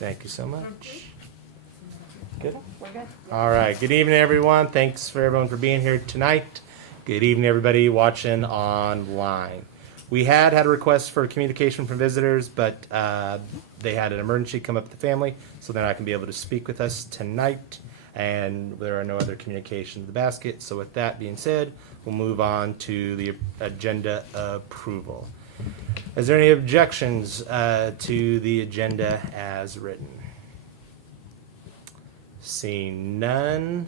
Thank you so much. Good. We're good. All right. Good evening, everyone. Thanks for everyone for being here tonight. Good evening, everybody watching online. We had a request for communication from visitors, but they had an emergency come up with the family, so they're not going to be able to speak with us tonight. And there are no other communications in the basket. So with that being said, we'll move on to the agenda approval. Is there any objections to the agenda as written? Seeing none,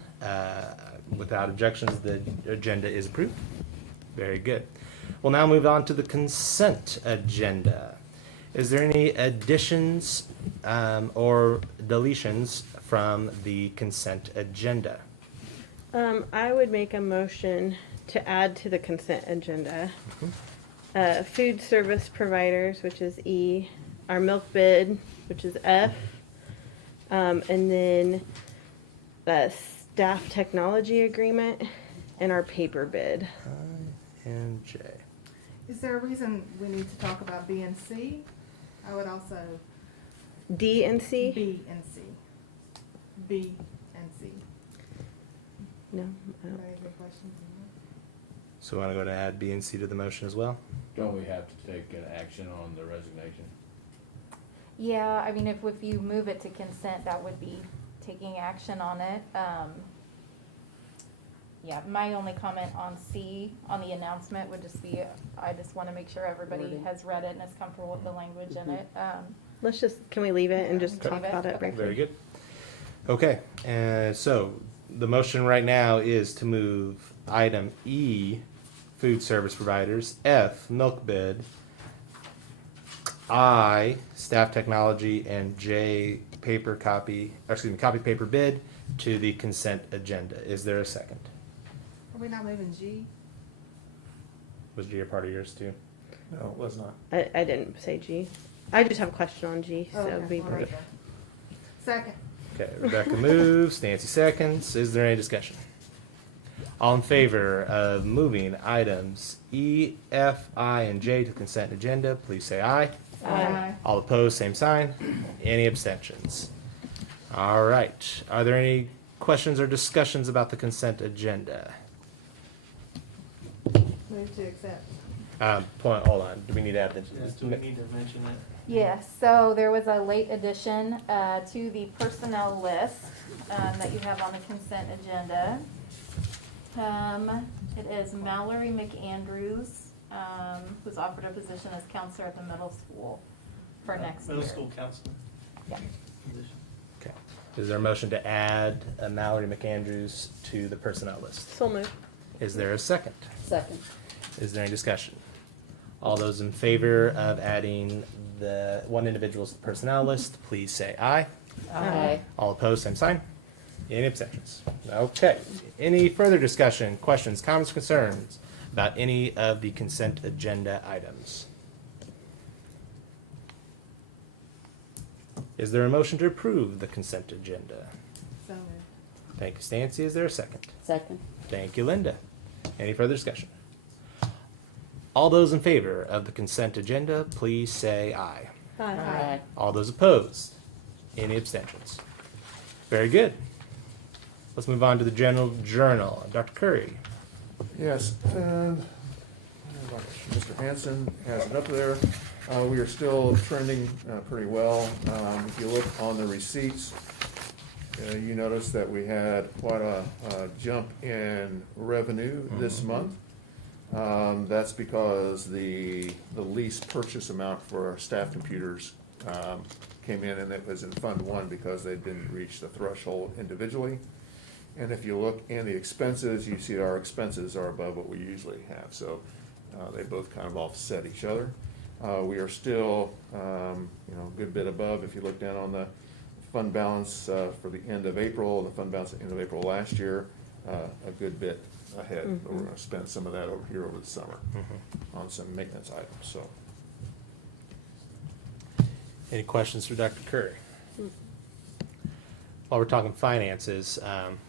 without objections, the agenda is approved. Very good. We'll now move on to the consent agenda. Is there any additions or deletions from the consent agenda? I would make a motion to add to the consent agenda. Food service providers, which is E, our milk bid, which is F, and then the staff technology agreement and our paper bid. I and J. Is there a reason we need to talk about B and C? I would also D and C? B and C. B and C. No. I Anybody don't. have any questions on So we want to go to add B and C to the motion as well? Don't we have to take an action on the resignation? Yeah, I mean, if you move it to consent, that would be taking action on it. Yeah, my only comment on C, on the announcement, would just be, I just want to make sure everybody has read it and is comfortable with the language in it. Let's just, can we leave it and just Okay. talk Leave it? about it Okay. briefly? Very good. Okay, so the motion right now is to move item E, food service providers, F, milk bid, I, staff technology, and J, copy paper bid to the consent agenda. Is there a second? that? Are we not moving G? Was G a part of yours too? No, it was not. I didn't say G. I just have a question on G, so Okay, be all right brief. then. Second. Okay, Rebecca moves, Nancy seconds. Is there any discussion? All in favor of moving items E, F, I, and J to the consent agenda, please say aye. Aye. All opposed, same sign. Any abstentions? All right. Are there any questions or discussions about the consent agenda? Move to accept. Hold on. Do we need to add Yes, do we need to mention it? Yes, so there was a late addition to the personnel list that you have on the consent agenda. It is Mallory McAndrews, who's offered a position as counselor at the middle school for next year. Middle school counselor Yeah. position. Okay. Is there a motion to add Mallory McAndrews to the personnel list? So move. Is there a second? Second. Is there any discussion? All those in favor of adding the one individual to the personnel list, please say aye. Aye. All opposed, same sign. Any abstentions? Okay. Any further discussion, questions, comments, concerns about any of the consent agenda items? Is there a motion to approve the consent agenda? So moved. Thank you, Stancy. Is there a second? Second. Thank you, Linda. Any further discussion? All those in favor of the consent agenda, please say aye. Aye. All those opposed? Any abstentions? Very good. Let's move on to the general journal. Dr. Curry. Yes, and Mr. Hanson has it up there. We are still trending pretty well. If you look on the receipts, you notice that we had quite a jump in revenue this month. That's because the lease purchase amount for our staff computers came in, and it was in Fund 1 because they didn't reach the threshold individually. And if you look in the expenses, you see our expenses are above what we usually have, so they both kind of offset each other. We are still, a good bit above. If you look down on the fund balance for the end of April, the fund balance at the end of April last year, a good bit ahead. We're going to spend some of that over here over the summer on some maintenance items. So, Any questions for Dr. Curry? While we're talking finances,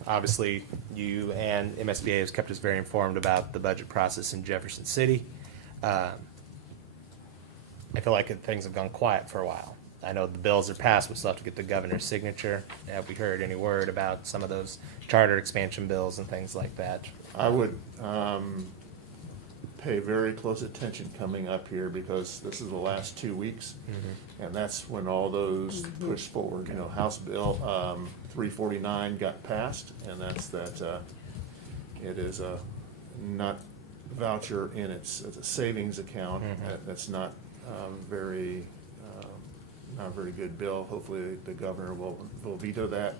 obviously you and MSBA has kept us very informed about the budget process in Jefferson City. I feel like things have gone quiet for a while. I know the bills are passed, we still have to get the governor's signature. Have we heard any word about some of those charter expansion bills and things like that? I would pay very close attention coming up here because this is the last 2 weeks. And that's when all those push forward. You know, House Bill 349 got passed, and that's that it is a not voucher in it's a savings account. That's not very not a very good bill. Hopefully the governor will veto that.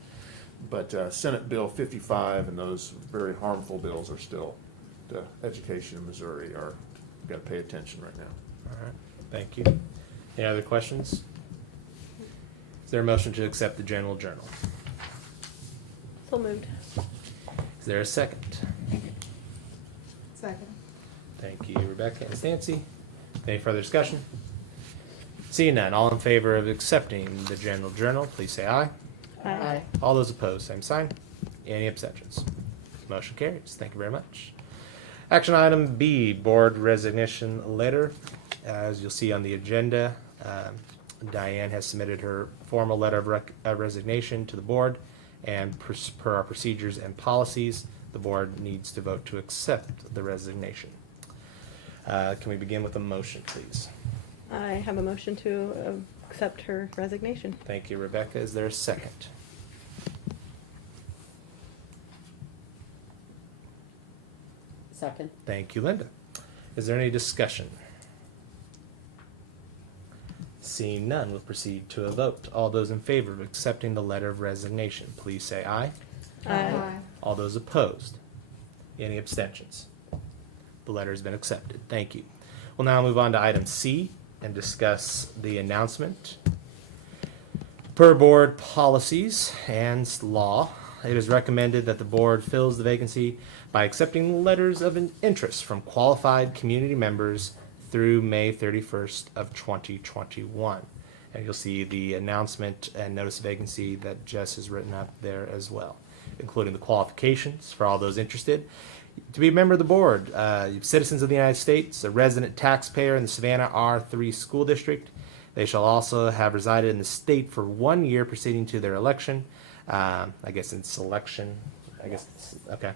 But Senate Bill 55 and those very harmful bills are still, the education in Missouri are, got to pay attention right now. All right, thank you. Any other questions? Is there a motion to accept the general journal? So moved. Is there a second? Second. Thank you, Rebecca and Stancy. Any further discussion? Seeing none, all in favor of accepting the general journal, please say aye. Aye. All those opposed, same sign. Any abstentions? Motion carries. Thank you very much. Action item B, board resignation letter. As you'll see on the agenda, Diane has submitted her formal letter of resignation to the board, and per our procedures and policies, the board needs to vote to accept the resignation. Can we begin with a motion, please? I have a motion to accept her resignation. Thank you, Rebecca. Is there a second? Second. Thank you, Linda. Is there any discussion? Seeing none, we'll proceed to a vote. All those in favor of accepting the letter of resignation, please say aye. Aye. All those opposed? Any abstentions? The letter has been accepted. Thank you. We'll now move on to item C and discuss the announcement. Per board policies and law, it is recommended that the board fills the vacancy by accepting letters of interest from qualified community members through May 31st of 2021. And you'll see the announcement and notice of vacancy that Jess has written up there as well, including the qualifications for all those interested. To be a member of the board, citizens of the United States, a resident taxpayer in the Savannah R3 school district. They shall also have resided in the state for 1 year preceding to their election. I guess in selection, okay.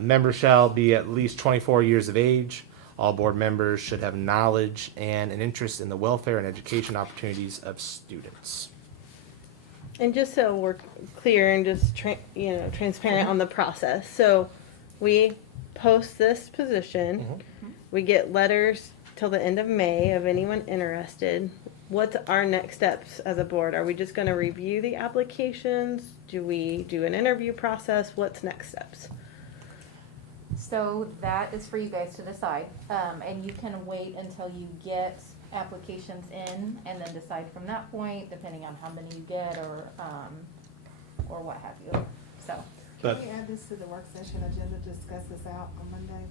Members shall be at least 24 years of age. All board members should have knowledge and an interest in the welfare and education opportunities of students. And just so we're clear and just transparent on the process. So we post this position. We get letters till the end of May of anyone interested. What's our next steps as a board? Are we just going to review the applications? Do we do an interview process? What's next steps? So that is for you guys to decide, and you can wait until you get applications in and then decide from that point, depending on how many you get or what have you, so. But- Can we add this to the work session agenda, discuss this out on Monday?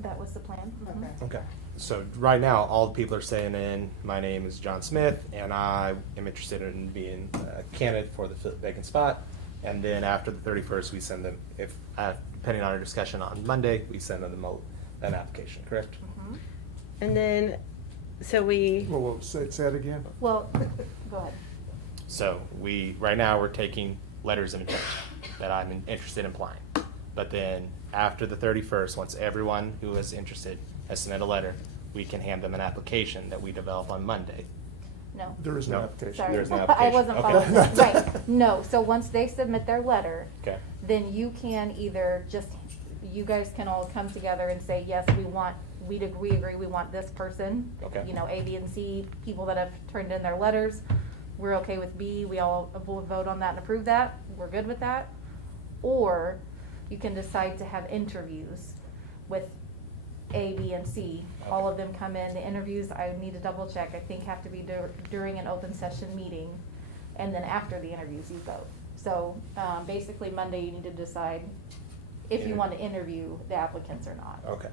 That was the plan. Okay. Okay. So right now, all the people are saying in, my name is John Smith, and I am interested in being a candidate for the vacant spot. And then after the 31st, we send them, if depending on our discussion on Monday, we send them that application, correct? Mhm. And then, so we, Well, say that again. Well, go ahead. So right now, we're taking letters of intent that I'm interested in applying. But then after the 31st, once everyone who is interested has submitted a letter, we can hand them an application that we develop on Monday. No. There is no No. application. Sorry, There's no I application. wasn't Okay. following that. Right, no, so once they submit their letter, Okay. then you can either you guys can all come together and say, yes, we agree, we want this person. Okay. You know, A, B, and C, people that have turned in their letters, we're okay with B, we all will vote on that and approve that, we're good with that. Or you can decide to have interviews with A, B, and C. All of them come in, the interviews, I need to double check, I think have to be during an open session meeting. And then after the interviews, you vote. So, basically Monday you need to decide if you want to interview the applicants or not. Okay.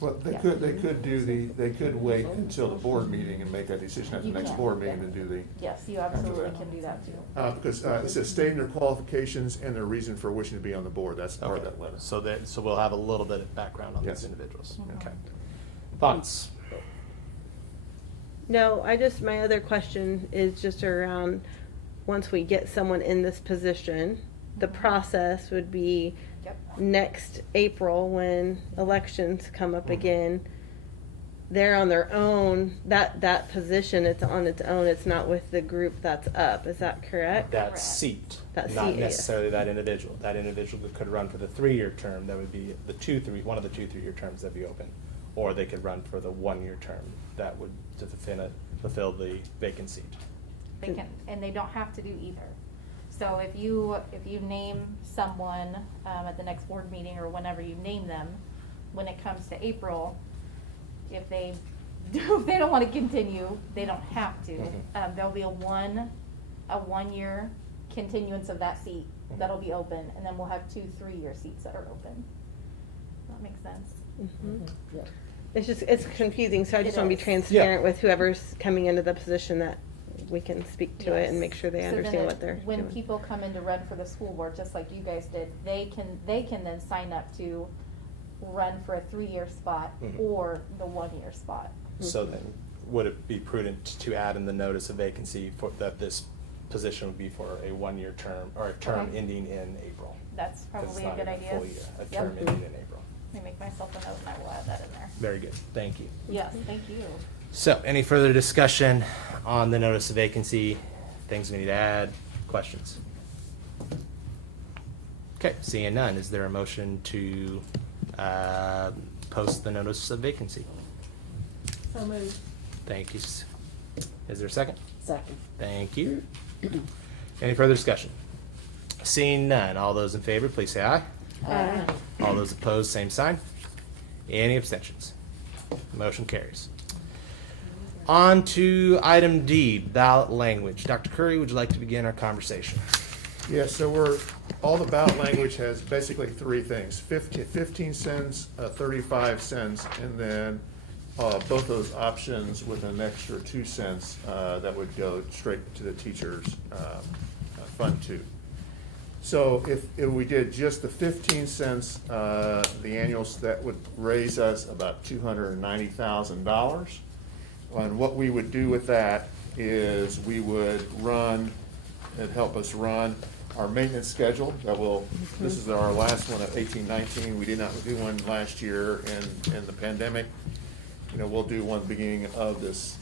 Well, they Yeah. could wait until the board meeting and make that decision at the You next can, board meeting yeah. to do the. Yes, you After absolutely that. can do that too. Because it says stating their qualifications and their reason for wishing to be on the board. That's part of Okay. that letter. So we'll have a little bit of background on Yes. these individuals. Mhm. Okay. Thoughts? No, my other question is just around, once we get someone in this position, the process would be Yep. next April when elections come up Mhm. again. They're on their own, that position, it's on its own, it's not with the group that's up, is that correct? That Correct. seat, That not seat, yeah. necessarily that individual. That individual could run for the 3-year term, that would be one of the 2 3-year terms that'd be open. Or they could run for the 1-year term, that would to fulfill the vacant seat. They can, and they don't have to do either. So if you name someone, at the next board meeting or whenever you name them, when it comes to April, if they don't wanna continue, they don't have to. Mhm. There'll be a 1-year continuance of that seat that'll be open, and then we'll have 2 3-year seats that are open. Does that make sense? Mhm. Yeah. It's confusing, so I just It wanna be is. transparent with whoever's coming into the position, that we can speak to it and Yes. make sure they So then understand what they're when doing. people come in to run for the school board, just like you guys did, they can then sign up to run for a 3-year spot Mhm. or the 1-year spot. So then, would it be prudent to add in the notice of vacancy that this position would be for a 1-year term, or a term Okay. ending in April? That's 'Cause it's probably a not good even idea. full year, a Yep. term ending in April. Let me make myself a note and I will add that in there. Very good, thank you. Yes, thank you. So, any further discussion on the notice of vacancy? Things we need to add? Questions? Okay, seeing none, is there a motion to post the notice of vacancy? So moved. Thank you. Is there a second? Second. Thank you. Any further discussion? Seeing none, all those in favor, please say aye. Aye. All those opposed, same sign. Any abstentions? Motion carries. On to item D, ballot language. Dr. Curry, would you like to begin our conversation? Yeah, so all the ballot language has basically 3 things, 15 cents, 35 cents, and then both those options with an extra 2 cents that would go straight to the teachers' fund too. So if we did just the 15 cents, the annuals, that would raise us about $290,000. And what we would do with that is we would it'd help us run our maintenance schedule. This is our last one of 18-19. We did not do one last year in the pandemic. We'll do one beginning of this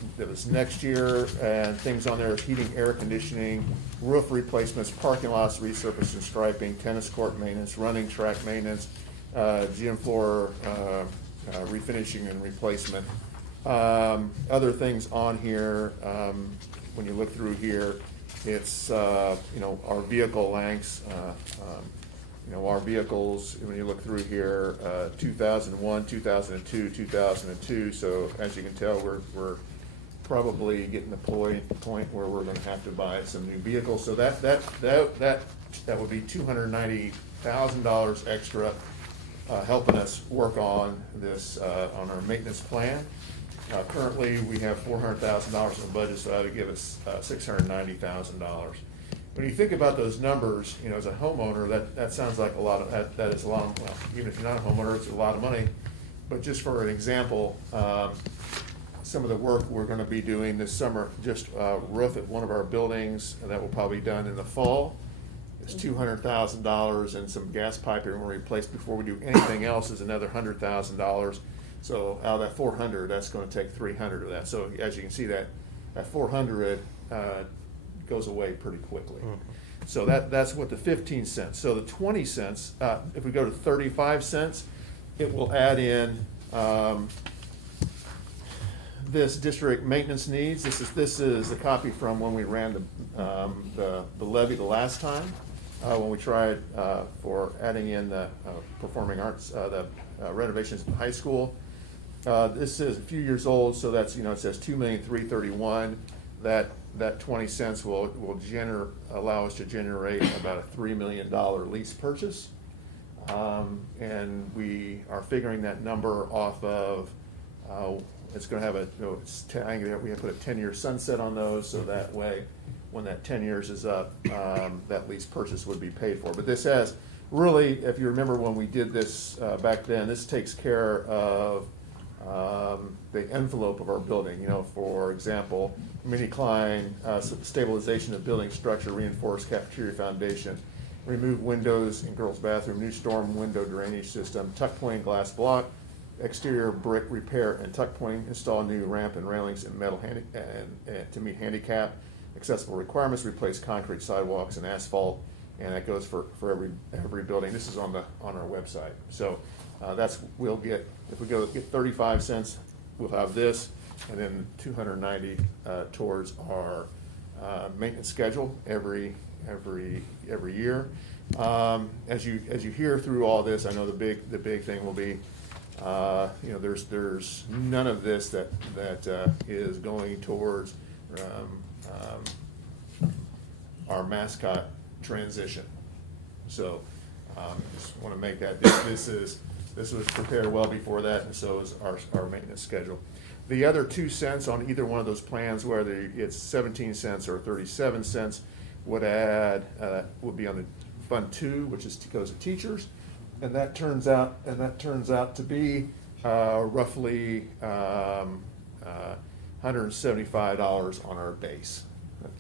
next year, and things on there: heating, air conditioning, roof replacements, parking lots, resurface and striping, tennis court maintenance, running track maintenance, gym floor refinishing and replacement. Other things on here, when you look through here, it's, our vehicle lengths, our vehicles, when you look through here, 2001, 2002, 2002, so as you can tell, we're probably getting the point where we're gonna have to buy some new vehicles, so that would be $290,000 extra, helping us work on this, on our maintenance plan. Currently, we have $400,000 in the budget, so that would give us $690,000. When you think about those numbers, as a homeowner, that sounds like a lot of, that is a lot of, well, even if you're not a homeowner, it's a lot of money. But just for an example, some of the work we're gonna be doing this summer, just roof at one of our buildings, and that will probably be done in the fall. It's $200,000, and some gas piping we'll replace before we do anything else is another $100,000. So out of that 400, that's gonna take 300 of that. So as you can see, that 400 goes away pretty quickly. So that's what the 15 cents. So the 20 cents, if we go to 35 cents, it will add in this district maintenance needs. This is a copy from when we ran the levy the last time, when we tried for adding in the performing arts, the renovations at the high school. This is a few years old, so that's, it says $2,331,000. That 20 cents will allow us to generate about a $3 million lease purchase. And we are figuring that number off of, it's gonna have we have to put a 10-year sunset on those, so that way, when that 10 years is up, that lease purchase would be paid for. But this has, really, if you remember when we did this back then, this takes care of the envelope of our building. You know, for example, mini-cline, stabilization of building structure, reinforced cafeteria foundation, remove windows in girls' bathroom, new storm window drainage system, tuck pointing glass block, exterior brick repair and tuck pointing, install new ramp and railings and metal and to meet handicap accessible requirements, replace concrete sidewalks and asphalt, and that goes for every building. This is on our website. So we'll get, if we go get 35 cents, we'll have this, and then 290 towards our maintenance schedule every year. As you hear through all this, I know the big thing will be, you know, there's none of this that is going towards our mascot transition. So just want to make that this was prepared well before that, and so is our maintenance schedule. The other 2 cents on either one of those plans, whether it's 17 cents or 37 cents, would be on the Fund 2, which goes to teachers, and that turns out to be roughly $175 on our base.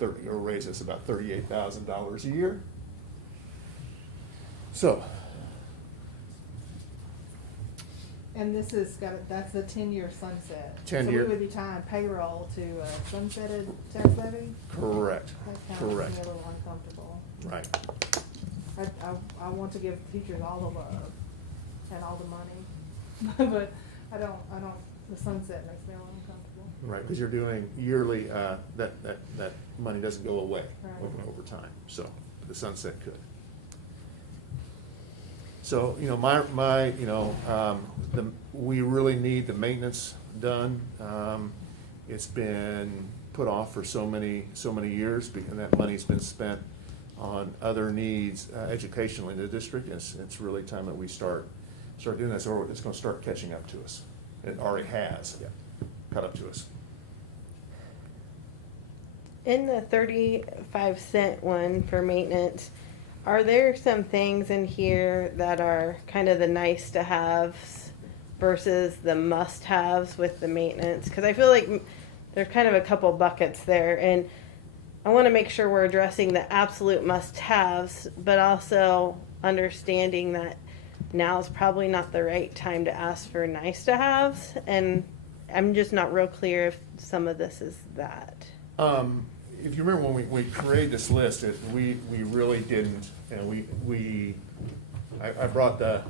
It'll raise us about $38,000 a year. So. And this that's the 10-year sunset. 10 So year. we would be tying payroll to a sunsetted tax levy? Correct. That kind of Correct. makes me a little uncomfortable. Right. I want to give teachers all the love and all the money, but I don't, the sunset makes me a little uncomfortable. Right, because you're doing yearly, that money doesn't go away Right. over time, so the sunset could. So, you know, we really need the maintenance done. It's been put off for so many years, and that money's been spent on other needs educationally in the district. It's really time that we start doing this, or it's gonna start catching up to us. It already has caught up to us. In the 35-cent one for maintenance, are there some things in here that are kind of the nice to haves versus the must haves with the maintenance? Because I feel like there's kind of a couple buckets there, and I want to make sure we're addressing the absolute must haves, but also understanding that now is probably not the right time to ask for nice to haves, and I'm just not real clear if some of this is that. If you remember when we created this list, we really didn't, and I brought the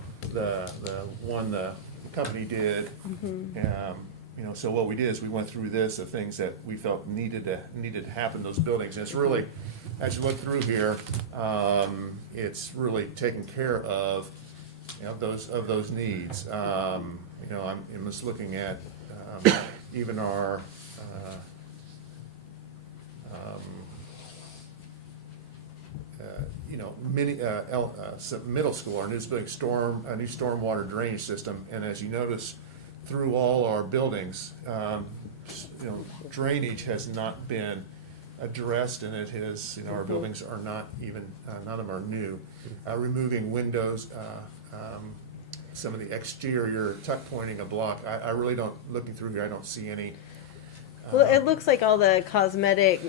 one the company did. You know, so what we did is we went through this of things that we felt needed to happen in those buildings. And it's really, as you look through here, it's really taking care of, you know, those needs. You know, I'm just looking at even our you know, middle school, our new stormwater drainage system, and as you notice through all our buildings, you know, drainage has not been addressed, and it is, you know, our buildings are not even, none of them are new. Removing windows, some of the exterior tuck pointing a block, I really don't, looking through here, I don't see any. Well, it looks like all the cosmetic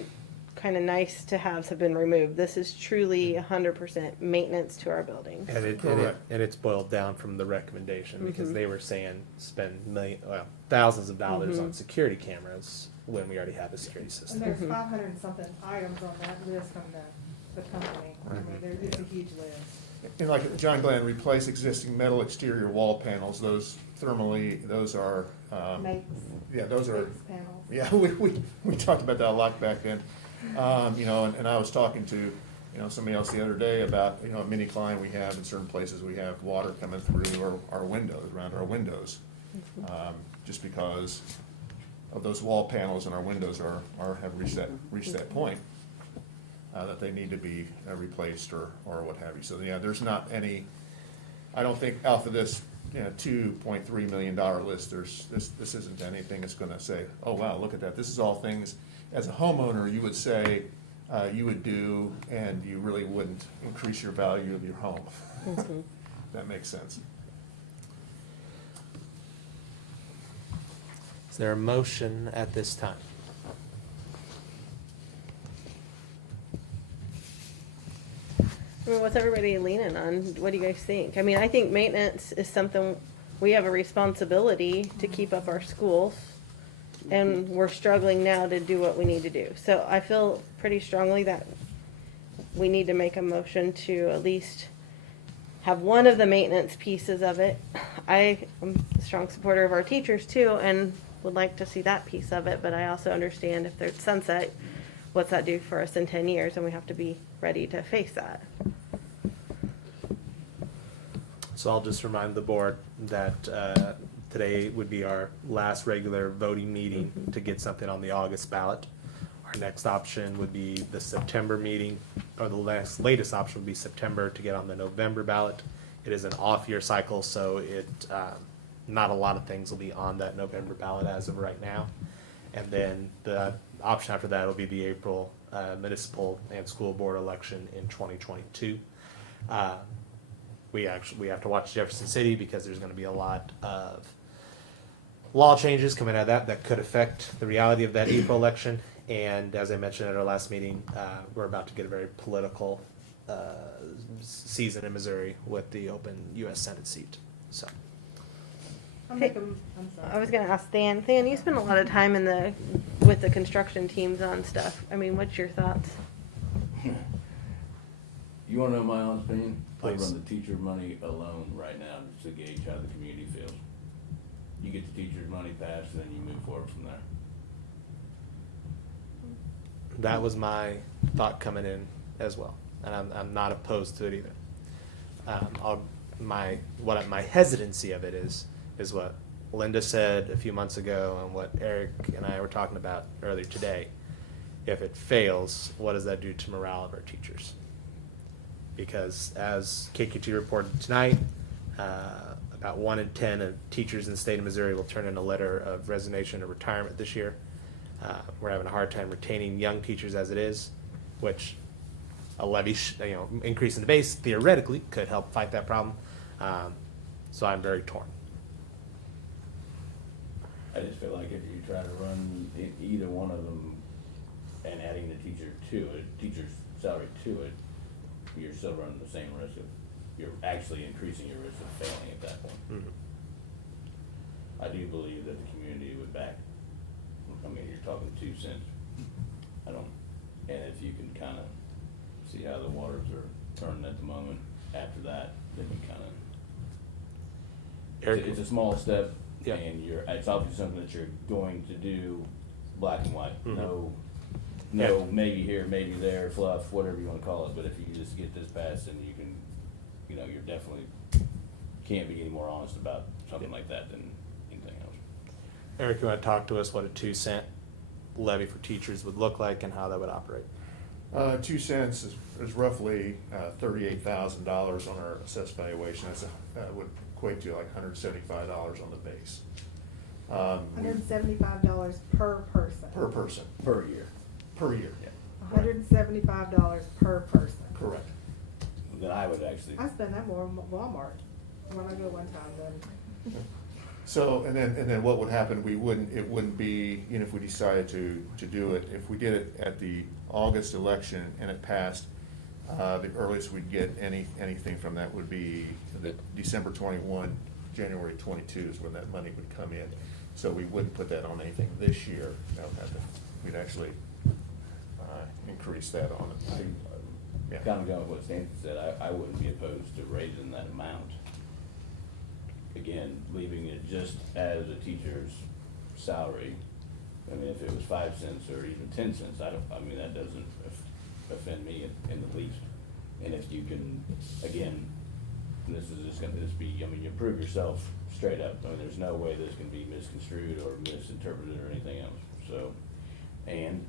kind of nice to haves have been removed. This is truly 100% maintenance to our building. And it's boiled down from the recommendation because they were saying spend thousands of dollars on security cameras when we already have a security And system. there's 500 and something items on that list from the company. I mean, it's a huge list. And like John Glenn, replace existing metal exterior wall panels, those thermally, those are, Makes. yeah, those are, Makes panels. yeah, we talked about that a lot back then. You know, and I was talking to, you know, somebody else the other day about, you know, a mini client we have in certain places, we have water coming through our windows, around our windows. Just because of those wall panels and our windows have reached that point, that they need to be replaced or what have you. So, yeah, there's not any, I don't think out of this, you know, $2.3 million list, this isn't anything that's gonna say, oh, wow, look at that. This is all things, as a homeowner, you would say, you would do, and you really wouldn't increase your value of your home. That makes sense. there a motion at this time? I mean, what's everybody leaning on? What do you guys think? I mean, I think maintenance is something, we have a responsibility to keep up our schools. And we're struggling now to do what we need to do. So I feel pretty strongly that we need to make a motion to at least have one of the maintenance pieces of it. I am a strong supporter of our teachers too, and would like to see that piece of it, but I also understand if there's sunset, what's that do for us in 10 years, and we have to be ready to face that. So I'll just remind the board that today would be our last regular voting meeting to get something on the August ballot. Our next option would be the September meeting, or the latest option would be September to get on the November ballot. It is an off-year cycle, so not a lot of things will be on that November ballot as of right now. And then the option after that will be the April municipal and school board election in 2022. We have to watch Jefferson City because there's going to be a lot of law changes coming out of that could affect the reality of that April election. And as I mentioned at our last meeting, we're about to get a very political season in Missouri with the open U.S. Senate seat. So I'm sorry. I was gonna ask Than. Than, you spend a lot of time with the construction teams on stuff. I mean, what's your thoughts? You wanna know my honest opinion? I Please. run the teacher money alone right now to gauge how the community feels. You get the teacher's money passed, and then you move forward from there. that was my thought coming in as well, and I'm not opposed to it either. My hesitancy of it is what Linda said a few months ago and what Eric and I were talking about earlier today. If it fails, what does that do to morale of our teachers? Because as KQT reported tonight, about 1 in 10 of teachers in the state of Missouri will turn in a letter of resignation or retirement this year. We're having a hard time retaining young teachers as it is, which a levy, increase in the base theoretically could help fight that problem. So I'm very torn. I just feel like if you try to run either one of them and adding the teacher's salary to it, you're still running the same risk of, you're actually increasing your risk of failing at that point. Mm-hmm. I do believe that the community would back, I mean, you're talking 2 cents. And if you can kind of see how the waters are turning at the moment, after that, then you kind of, Eric, it's a small step, Yeah. and it's obviously something that you're going to do black and white. Mhm. No, Yeah. maybe here, maybe there, fluff, whatever you wanna call it, but if you just get this passed, then you can, you're definitely, can't be any more honest about something like that than anything else. Eric, you want to talk to us what a 2 cent levy for teachers would look like and how that would operate? 2 cents is roughly $38,000 on our assessed valuation. That would equate to like $175 on the base. $175 per person. Per person, Per year. per year. $175 per person. Correct. Then I would actually, I spend that more in Walmart when I go one time than. So, and then what would happen, it wouldn't be, if we decided to do it, if we did it at the August election and it passed, the earliest we'd get anything from that would be the December 21, January 22 is when that money would come in. So we wouldn't put that on anything this year. We'd actually increase that on it. Yeah. kind of going with what Stanton said, I wouldn't be opposed to raising that amount. Again, leaving it just as a teacher's salary. I mean, if it was 5 cents or even 10 cents, that doesn't offend me in the least. And if you can, again, this is just gonna be, you prove yourself straight up. I mean, there's no way this can be misconstrued or misinterpreted or anything else. So, and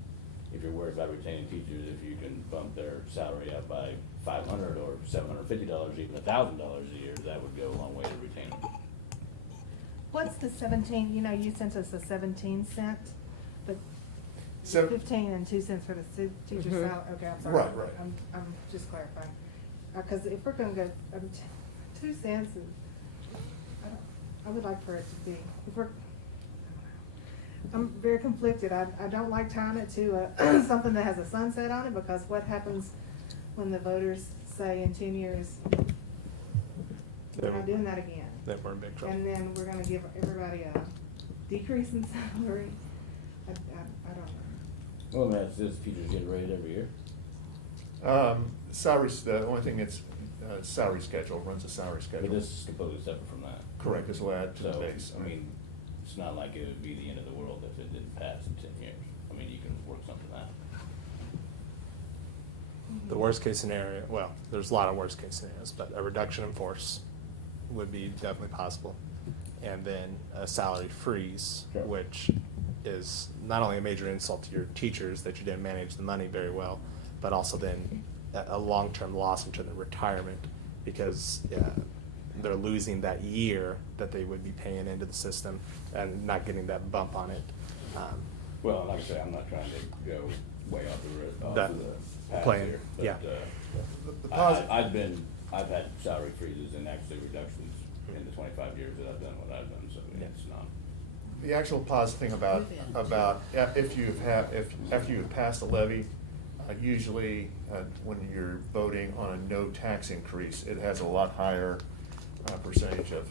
if you're worried about retaining teachers, if you can bump their salary up by $500 or $750, even $1,000 a year, that would go a long way to retain them. What's the 17, you sent us a 17 cent, but So- 15 and 2 cents for the teacher's Mhm. salary, okay, I'm sorry. Right, right. I'm just clarifying. Cause if we're gonna go, 2 cents is, I would like for it to be, if we're, I'm very conflicted. I don't like tying it to something that has a sunset on it, because what happens when the voters say in 10 years, we're not doing that again? Then we're in big trouble. And then we're gonna give everybody a decrease in salary. I don't know. Well, that's this, teachers get raised every year. Salaries, the only thing that's, salary schedule, runs a salary But schedule. this is completely separate from that. Correct, this will add to the So, base. I mean, it's not like it would be the end of the world if it didn't pass in 10 years. I mean, you can work something out. The worst case scenario, well, there's a lot of worst case scenarios, but a reduction in force would be definitely possible. And then a salary freeze, Sure. which is not only a major insult to your teachers that you didn't manage the money very well, but also then a long-term loss into the retirement, because they're losing that year that they would be paying into the system and not getting that bump on it. Well, like I say, I'm not trying to go way off the That path plan, here. yeah. But, I've had salary freezes and actually reductions in the 25 years that I've done what I've done, so it's not. The actual positive thing about, after you've passed a levy, usually, when you're voting on a no tax increase, it has a lot higher, percentage of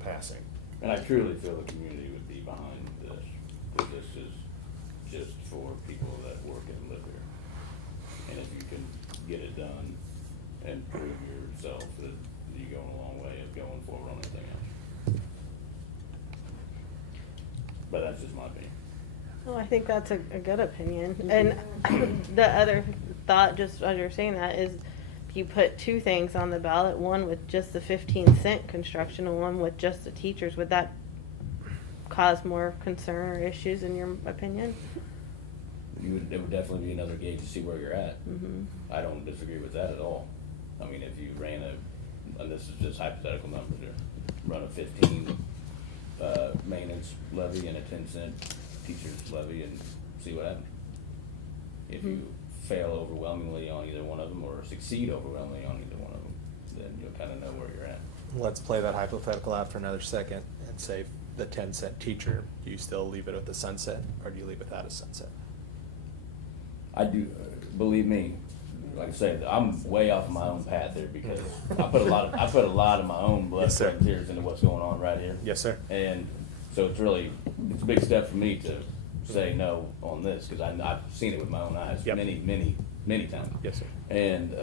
passing. And I truly feel the community would be behind this, because this is just for people that work and live here. And if you can get it done and prove yourself, that you're going a long way of going forward on anything else. But that's just my opinion. Well, I think that's a good opinion. And the other thought, just as you're saying that, is if you put two things on the ballot, one with just the 15-cent construction and one with just the teachers, would that cause more concern or issues in your opinion? It would definitely be another gauge to see where you're at. Mm-hmm. I don't disagree with that at all. I mean, if you ran and this is just hypothetical numbers here, run a 15 maintenance levy and a 10-cent teacher's levy and see what happens. If you fail overwhelmingly on either one of them or succeed overwhelmingly on either one of them, then you'll kind of know where you're at. Let's play that hypothetical out for another second and say the 10-cent teacher, do you still leave it with the sunset, or do you leave it without a sunset? I do, believe me, like I said, I'm way off my own path here because I put a lot of my own blood, Yes, sir. sweat, and tears into what's going on right here. Yes, sir. And so it's a big step for me to say no on this, because I've seen it with my own eyes Yep. many times. Yes, sir. And,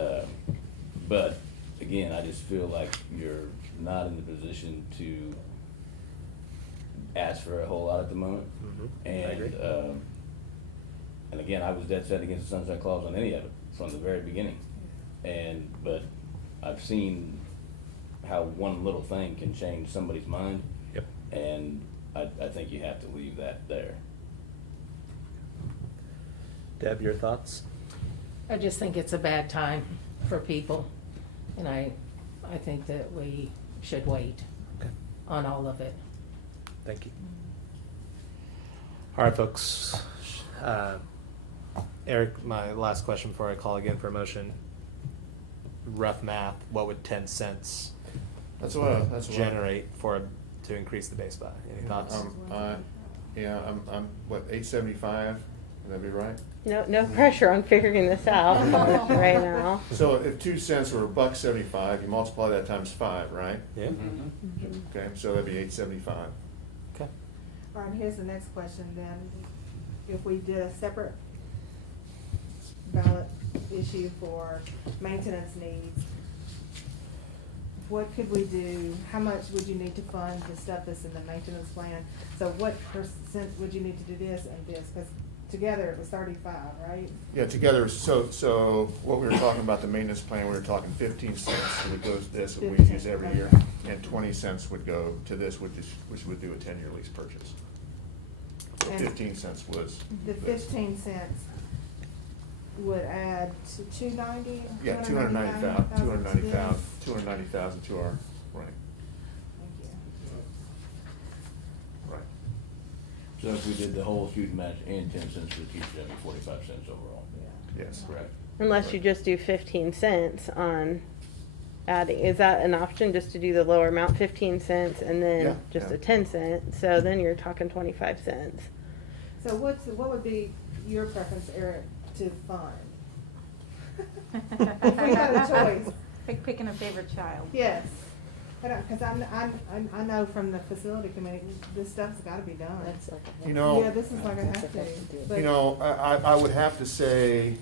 but again, I just feel like you're not in the position to ask for a whole lot at the moment. Mhm. I And, agree. and again, I was dead set against the sunset clause on any of it from the very beginning. But I've seen how one little thing can change somebody's mind. Yep. And I think you have to leave that there. Deb, your thoughts? I just think it's a bad time for people, and I think that we should wait Okay. on all of it. Thank you. All right, folks. Eric, my last question before I call again for a motion. Rough math, what would 10 cents That's what generate to increase the base by? Any thoughts? Yeah, I'm, what, 875, would that be right? No pressure on figuring this out right now. So if 2 cents were $1.75, you multiply that times 5, right? Yeah? Okay, so that'd be 875. Okay. All right, here's the next question then. If we did a separate ballot issue for maintenance needs, what could we do? How much would you need to fund the stuff that's in the maintenance plan? So what percent would you need to do this and this? Because together it was 35, right? Yeah, together, so what we were talking about, the maintenance plan, we were talking 15 cents would go to this, that we 15, use every year, okay. and 20 cents would go to this, which would do a 10-year lease purchase. So And 15 cents was The this. 15 cents would add to 290? Yeah, 290,000 to our, right, Thank you. right. So if we did the whole shooting match and 10 cents for the teacher, that'd be 45 cents overall. Yes. Correct. Unless you just do 15 cents on adding, is that an option, just to do the lower amount, 15 cents, and Yeah, then just yeah. a 10 cent? So then you're talking 25 cents. So what would be your preference, Eric, to fund? If we had a choice. Picking a favorite child. Yes. Because I know from the facility committee, this stuff's gotta be done. You know, Yeah, this is like a have to. But- you know, I would have to say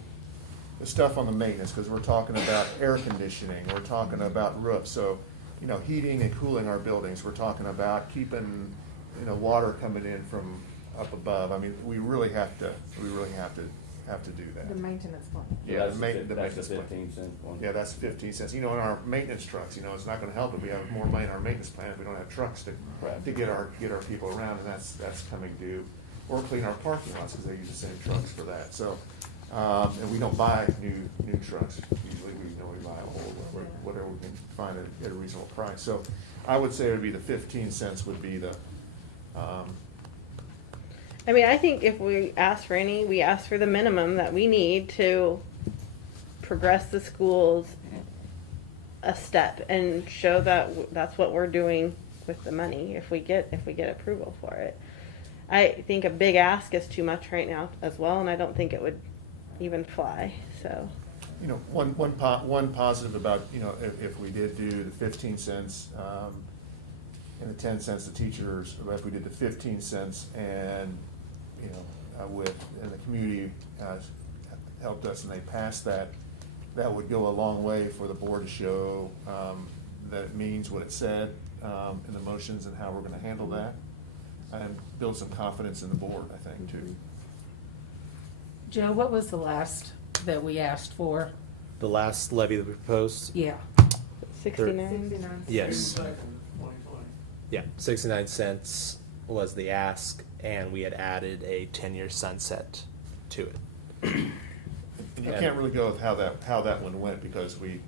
the stuff on the maintenance, because we're talking about air conditioning, we're talking about roofs, so, you know, heating and cooling our buildings, we're talking about keeping, you know, water coming in from up above. I mean, we really have to do that. The maintenance plan. Yeah, That's the the maintenance plan. 15-cent one. Yeah, that's 15 cents. You know, in our maintenance trucks, you know, it's not gonna help if we have more money in our maintenance plan if we don't have trucks Right. to get our people around, and that's coming due. Or clean our parking lots, because they use the same trucks for that, so, and we don't buy new trucks. Usually we buy old, whatever we can find at a reasonable price. So I would say it would be the 15 cents would be the, I mean, I think if we ask for any, we ask for the minimum that we need to progress the schools a step and show that that's what we're doing with the money if we get approval for it. I think a big ask is too much right now as well, and I don't think it would even fly, so. you know, one positive about, you know, if we did do the 15 cents, and the 10 cents to teachers, if we did the 15 cents and, you know, and the community helped us and they passed that, that would go a long way for the board to show that it means what it said in the motions and how we're gonna handle that, and build some confidence in the board, I think, too. Joe, what was the last that we asked for? The last levy that we proposed, Yeah, 69. 69. yes, Back in 2020. yeah, 69 cents was the ask, and we had added a 10-year sunset to it. And you can't really go with how that one went, because we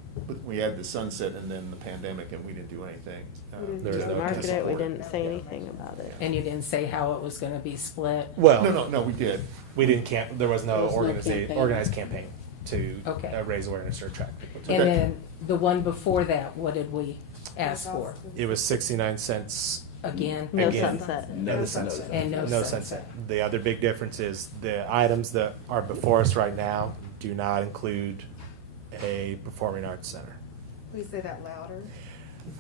had the sunset and then the pandemic and we didn't do anything. We didn't There's no market it, we support. didn't say anything about it. and you didn't say how it was gonna be split. Well, No, we did. we didn't there was no There was no campaign. organized campaign to Okay. raise awareness or attract people to And it. then the one before that, what did we ask for? It was 69 cents. Again? No Again. sunset. No sunset. And no No sunset. sunset. The other big difference is the items that are before us right now do not include a performing arts center. Please say that louder.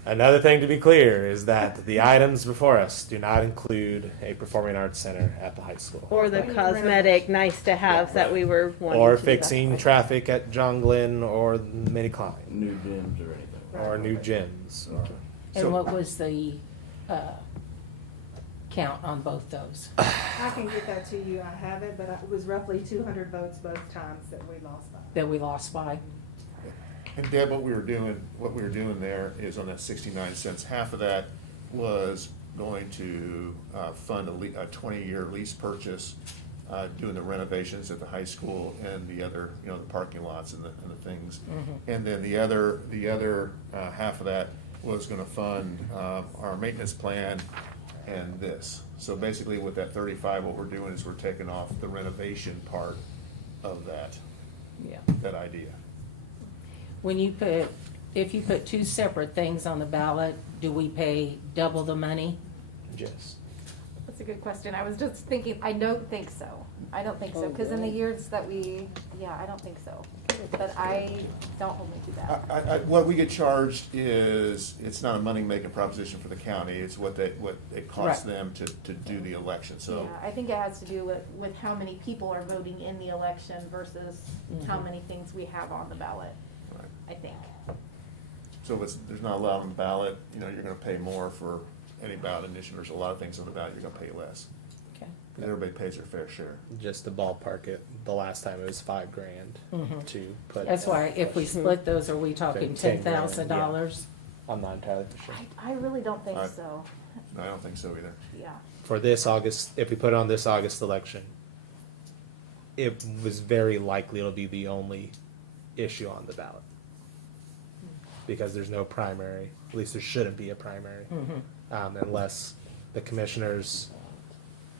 Another thing to be clear is that the items before us do not include a performing arts center at the high school. Or the cosmetic nice to haves that we were wanting Or to fixing specify. traffic at John Glenn or Minnie Klein. New gyms or anything. Or new gyms. Or And what was the count on both those? I can get that to you, I have it, but it was roughly 200 votes both times that we lost by. That we lost by? And Deb, what we were doing there is on that 69 cents, half of that was going to fund a 20-year lease purchase, doing the renovations at the high school and the other, you know, the parking lots and the things. And then the other half of that was gonna fund our maintenance plan and this. So basically with that 35, what we're doing is we're taking off the renovation part of that Yeah. idea. When you if you put two separate things on the ballot, do we pay double the money? yes. That's a good question. I was just thinking, I don't think so. I don't think so, because in the years that I don't think so. But don't hold me to that. What we get charged is, it's not a money-making proposition for the county, it's what it costs Right. them to do the election, so. Yeah, I think it has to do with how many people are voting in the election versus how many things we have on the ballot, Right. I think. So if there's not a lot on the ballot, you know, you're gonna pay more for any ballot initiative, there's a lot of things on the ballot, you're gonna pay less. Okay. Because everybody pays their fair share. Just to ballpark it, the last time it was $5,000 to put. That's why if we split those, are we talking $10,000, $10,000? I'm not entirely for sure. I really don't think I- so, No, I don't think so either. yeah. For this August, if we put it on this August election, it was very likely it'll be the only issue on the ballot. Because there's no primary, at least there shouldn't be a primary, unless the commissioners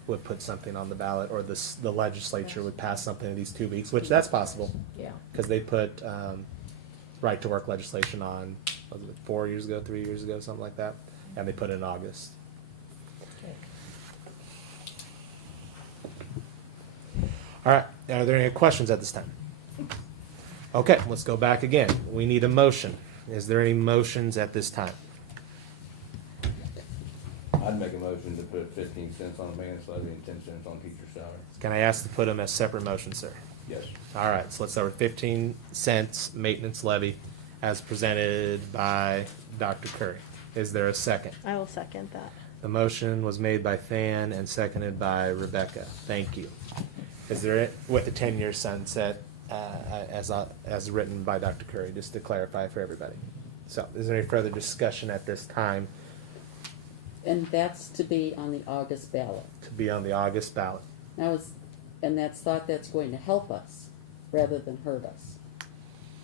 would put something on the ballot, or the legislature would pass something in these 2 weeks, which that's possible. Yeah. Because they put right to work legislation on, was it 4 years ago, 3 years ago, something like that, and they put it in August. Okay. All right, are there any questions at this time? Okay, let's go back again. We need a motion. Is there any motions at this time? I'd make a motion to put 15 cents on the maintenance levy and 10 cents on teacher salary. Can I ask to put them as separate motions, sir? Yes. All right, so let's start with 15 cents maintenance levy as presented by Dr. Curry. Is there a second? I will second that. The motion was made by Than and seconded by Rebecca. Thank you. Is there, with a 10-year sunset, as written by Dr. Curry, just to clarify for everybody. So, is there any further discussion at this time And that's to be on the August ballot. to be on the August ballot? And that's thought that's going to help us rather than hurt us.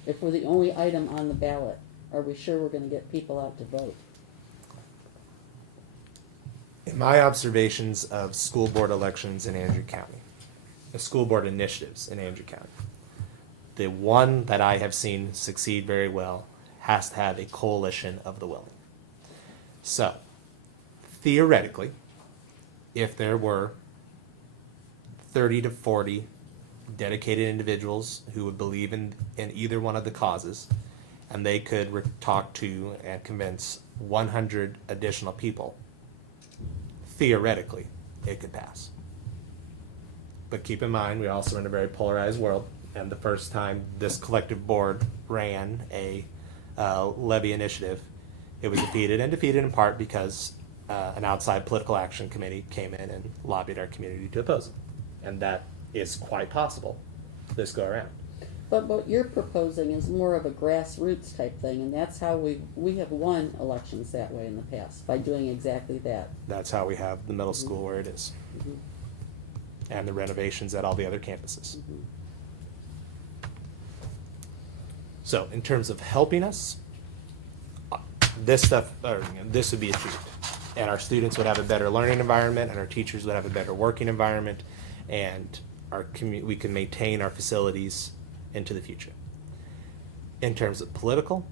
If we're the only item on the ballot, are we sure we're gonna get people out to vote? In my observations of school board elections in Andrew County, the school board initiatives in Andrew County, the one that I have seen succeed very well has to have a coalition of the willing. So, theoretically, if there were 30 to 40 dedicated individuals who would believe in either one of the causes, and they could talk to and convince 100 additional people, theoretically, it could pass. But keep in mind, we also are in a very polarized world, and the first time this collective board ran a levy initiative, it was defeated, and defeated in part because an outside political action committee came in and lobbied our community to oppose it. And that is quite possible this go around. But what you're proposing is more of a grassroots type thing, and that's how we have won elections that way in the past, by doing exactly that. That's how we have the middle school where it is, Mhm. and the renovations at all the other campuses. Mhm. So, in terms of helping us, this stuff, this would be achieved. And our students would have a better learning environment, and our teachers would have a better working environment, and we can maintain our facilities into the future. In terms of political,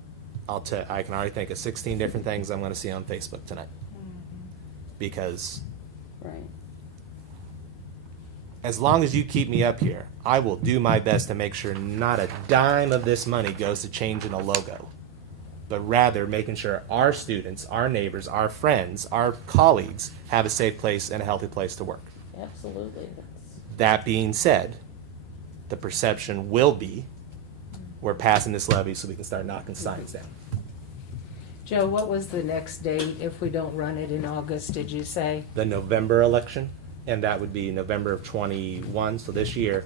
I can already think of 16 different things I'm going to see on Facebook tonight. Because Right. as long as you keep me up here, I will do my best to make sure not a dime of this money goes to changing a logo, but rather making sure our students, our neighbors, our friends, our colleagues have a safe place and a healthy place to work. Absolutely. That being said, the perception will be we're passing this levy so we can start knocking signs down. Joe, what was the next date if we don't run it in August, did you say? The November election, and that would be November of 21, so this year.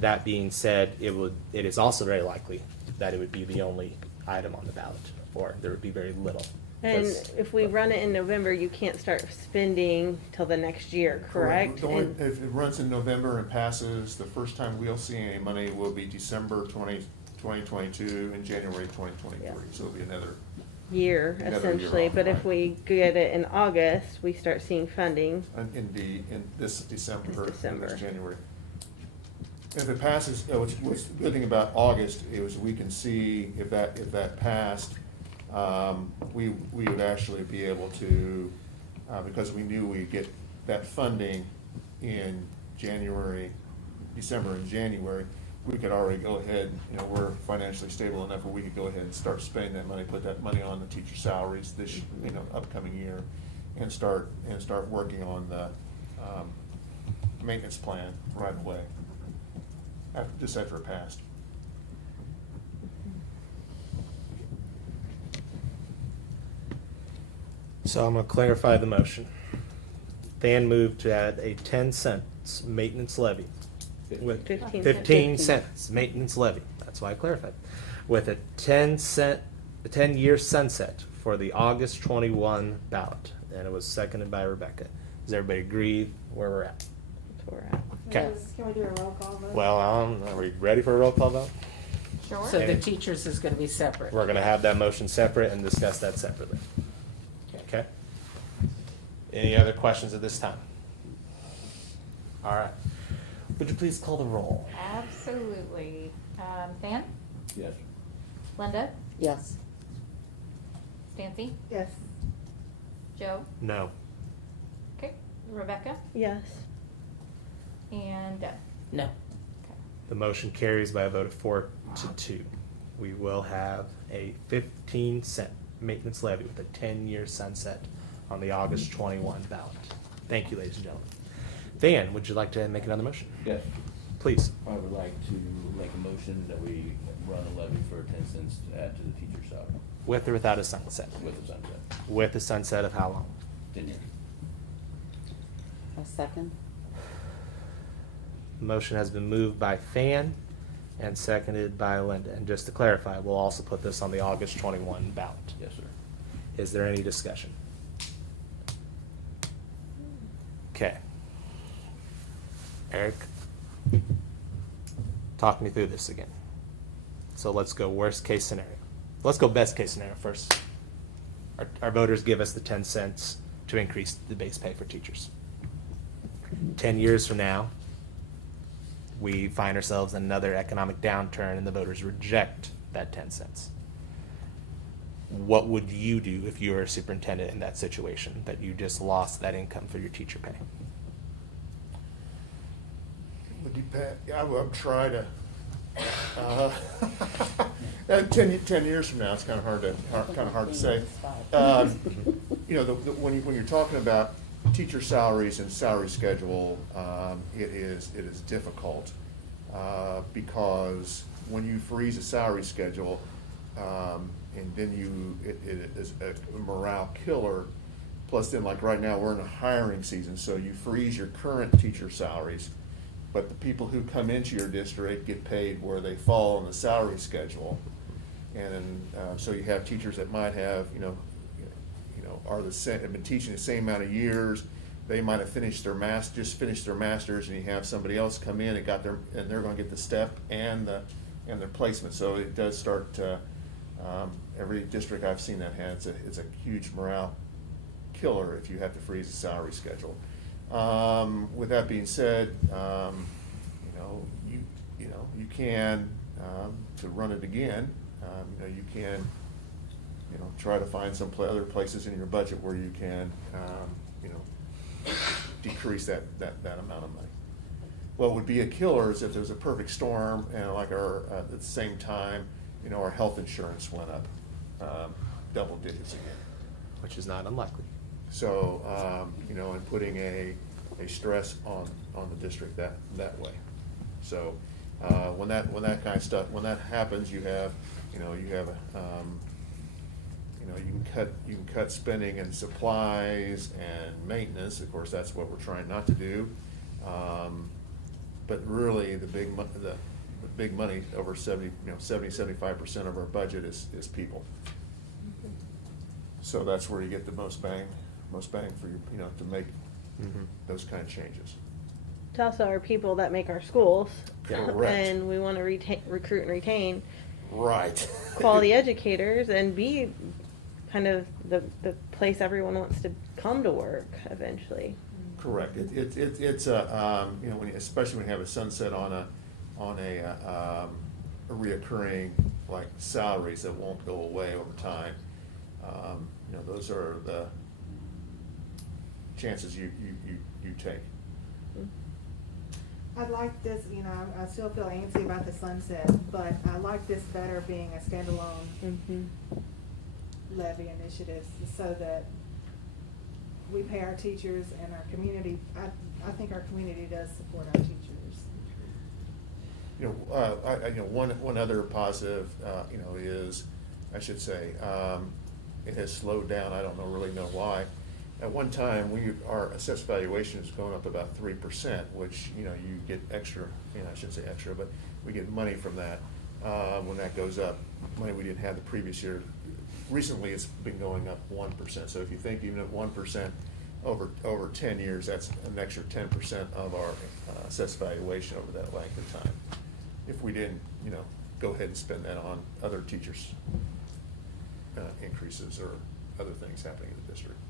That being said, it is also very likely that it would be the only item on the ballot, or there would be very little. And if we run it in November, you can't start spending till the next year, correct? The only- And- If it runs in November and passes, the first time we'll see any money will be December 2022 and January 2023. Yeah. So it'll be another, Year Another year essentially, off, but if right. we get it in August, we start seeing funding. in this December, This or December. this January. If it passes, what's the good thing about August is we can see if that passed, we would actually be able to, because we knew we'd get that funding in January, December and January, we could already go ahead, we're financially stable enough where we could go ahead and start spending that money, put that money on the teacher salaries this, upcoming year, and start working on the, maintenance plan right away, just after it passed. So I'm going to clarify the motion. Than moved to add a 10 cents maintenance levy. With 15 15 cents. cents maintenance levy. That's why I clarified. With a 10-year sunset for the August 21 ballot. And it was seconded by Rebecca. Does everybody agree where we're at? That's where we're at. Okay. Can we do a roll call vote? Well, are we ready for a roll call vote? Sure. So the teachers is gonna be separate. We're going to have that motion separate and discuss that separately. Okay? Any other questions at this time? All right. Would you please call the roll? Absolutely. Than, Yes. Linda, Yes. Stancy, Yes. Joe, No. okay, Rebecca, Yes. and Deb. No. The motion carries by a vote of 4-2. We will have a 15-cent maintenance levy with a 10-year sunset on the August 21 ballot. Thank you, ladies and gentlemen. Van, would you like to make another motion? Yes, Please. I would like to make a motion that we run a levy for 10 cents to add to the teacher's salary With or without a sunset? with the sunset. With a sunset of how long? 10 years. A second? Motion has been moved by Fan and seconded by Linda. And just to clarify, we'll also put this on the August 21 ballot. Yes, sir. Is there any discussion? Okay. Eric, talk me through this again. So let's go worst case scenario. Let's go best case scenario first. Our voters give us the 10 cents to increase the base pay for teachers. 10 years from now, we find ourselves in another economic downturn and the voters reject that 10 cents. What would you do if you were a superintendent in that situation, that you just lost that income for your teacher pay? Would depend, I would try to, 10 years from now, it's kind of hard to say. You know, when you're talking about teacher salaries and salary schedule, it is difficult, because when you freeze a salary schedule, and then it is a morale killer. Plus then, like right now, we're in a hiring season, so you freeze your current teacher salaries, but the people who come into your district get paid where they fall on the salary schedule. And so you have teachers that might have, have been teaching the same amount of years. They might have finished their finished their masters, and you have somebody else come in and they're going to get the step and their placement. So it does start. Every district I've seen that has it's a huge morale killer if you have to freeze a salary schedule. With that being said, you can to run it again. You can try to find some other places in your budget where you can decrease that amount of money. What would be a killer is if there's a perfect storm and at the same time, our health insurance went up double digits again. Which is not unlikely. So, and putting a stress on the district that way. So, when that kind of stuff, when that happens, you can cut spending and supplies and maintenance. Of course, that's what we're trying not to do. But really, the big money, over 75% of our budget is people. So that's where you get the most bang for your, to make those kind of changes. It's also our people that make our schools. Correct. And we want to recruit and retain Right. quality educators and be kind of the place everyone wants to come to work eventually. Correct. It's especially when you have a sunset on a reoccurring like salaries that won't go away over time. Those are the chances you take. I'd like this, I still feel antsy about the sunset, but I like this better being a standalone levy initiative, so that we pay our teachers and our community. I think our community does support our teachers. One other positive, is, I should say, it has slowed down. I don't really know why. At one time, our assessed valuation is going up about 3%, which, you get extra, I shouldn't say extra, but we get money from that when that goes up. Money we didn't have the previous year. Recently, it's been going up 1%. So if you think even at 1% over 10 years, that's an extra 10% of our assessed valuation over that length of time. If we didn't, go ahead and spend that on other teachers' increases or other things happening in the district.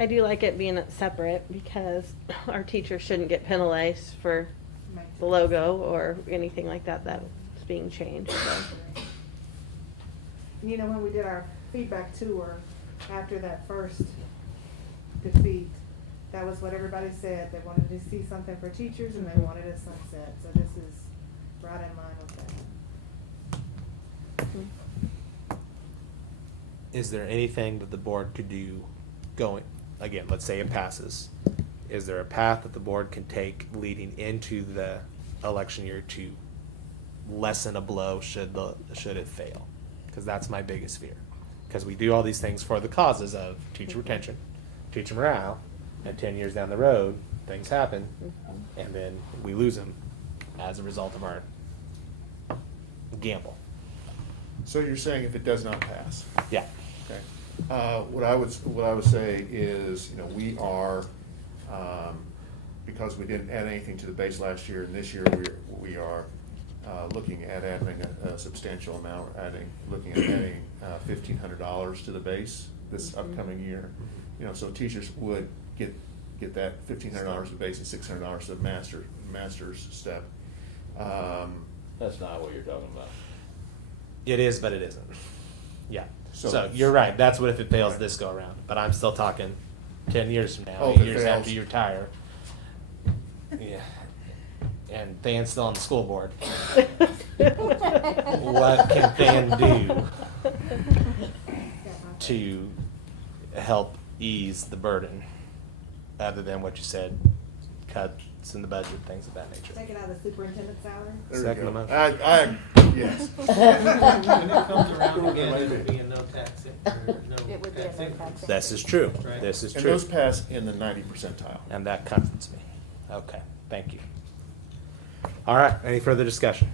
I do like it being separate because our teachers shouldn't get penalized for the logo or anything like that that's being changed. So. When we did our feedback tour after that first defeat, That was what everybody said. They wanted to see something for teachers and they wanted a sunset. So this is right in line with that. Is there anything that the board could do going, again, let's say it passes. Is there a path that the board can take leading into the election year to lessen a blow should it fail? Because that's my biggest fear. Because we do all these things for the causes of teacher retention, teacher morale, and 10 years down the road, things happen, and then we lose them as a result of our gamble. So you're saying if it does not pass? Yeah. Okay. What I would say is, we are, because we didn't add anything to the base last year, and this year we are looking at adding a substantial amount, looking at adding $1,500 to the base this upcoming year. So teachers would get that $1,500 to the base and $600 to the master's step. That's not what you're talking about. It is, but it isn't. Yeah. So- So you're right. That's what if it fails this go around. But I'm still talking 10 years from now, Oh, 8 if it years fails. after you retire. Yeah. And Than's still on the school board. What can Than do to help ease the burden, other than what you said, cuts in the budget, things of that nature? Take it out of the superintendent's salary? There we Second go. motion. Yes. When it comes around again, it'll be a no tax, or no It would be a tax no increase. tax. This is true. Right. This is And true. those pass in the 90 percentile. And that comforts me. Okay, thank you. All right, any further discussion?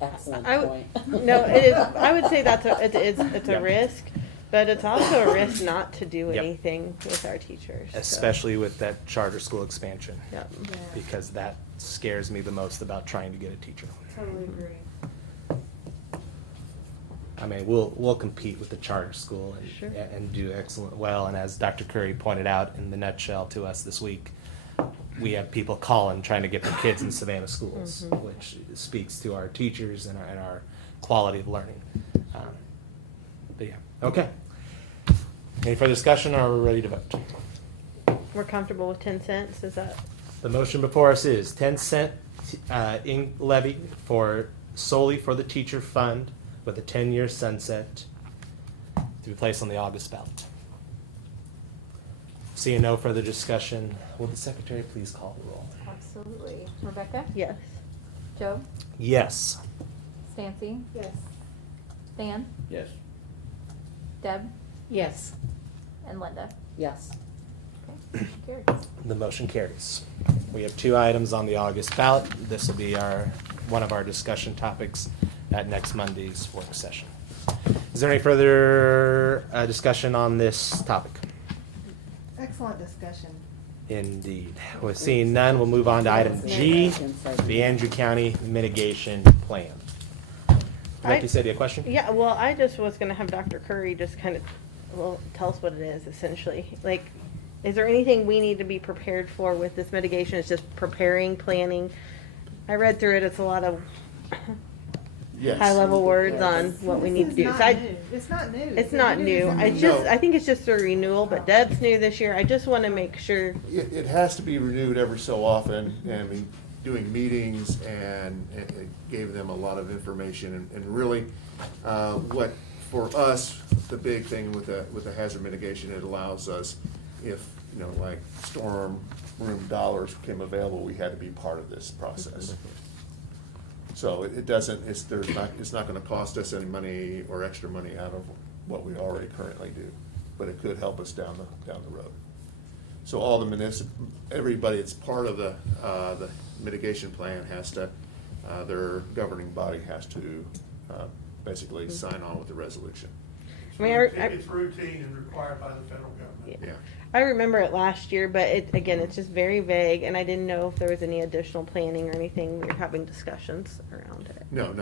Excellent I point. No, it is, I would say it's Yeah. a risk, but it's also a risk not to do Yep. anything with our teachers. so. Especially with that charter school expansion. Yep. Yeah, Because that scares me the most about trying to get a teacher. totally agree. I mean, we'll compete with the charter school Sure. and do excellent well. And as Dr. Curry pointed out in the nutshell to us this week, we have people calling trying to get their kids in Savannah schools, which speaks to our teachers and our quality of learning. But yeah, okay. Any further discussion, or are we ready to vote? We're comfortable with 10 cents, is that? The motion before us is 10-cent levy solely for the teacher fund with a 10-year sunset to be placed on the August ballot. Seeing no further discussion, will the secretary please call the roll? Absolutely. Rebecca? Yes. Joe? Yes. Stancy? Yes. Dan? Yes. Deb? Yes. And Linda? Yes. Okay, carried. The motion carries. We have 2 items on the August ballot. This will be one of our discussion topics at next Monday's work session. Is there any further discussion on this topic? Excellent discussion. Indeed. With seeing none, we'll move on to item G, the Andrew County Mitigation Plan. Becky said you had a question? Yeah, well, I just was gonna have Dr. Curry just kind of, tell us what it is essentially. Like, is there anything we need to be prepared for with this mitigation? It's just preparing, planning. I read through it, it's a lot of Yes. high-level words on what we need to do. This is So I- not new. It's not new. It's not new. No. I think it's just a renewal, but Deb's new this year. I just wanna make sure. It has to be renewed every so often, and we doing meetings and it gave them a lot of information, and really, what, for us, the big thing with the hazard mitigation, it allows us, if, like storm room dollars became available, we had to be part of this process. So it doesn't, it's not gonna cost us any money or extra money out of what we already currently do, but it could help us down the road. So all the everybody that's part of the mitigation plan has to, their governing body has to, basically sign on with the resolution. I mean, It's routine and required by the federal government. Yeah. I remember it last year, but it's just very vague, and I didn't know if there was any additional planning or anything. We were having discussions around it. No,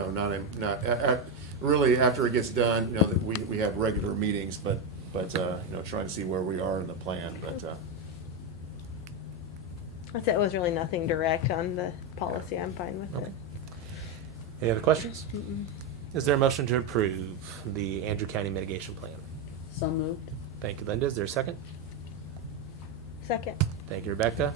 really, after it gets done, that we have regular meetings, but, trying to see where we are in the plan, but, I said it was really nothing direct on the policy. I'm fine with it. Any other questions? Is there a motion to approve the Andrew County Mitigation Plan? So moved. Thank you, Linda. Is there a second? Second. Thank you, Rebecca.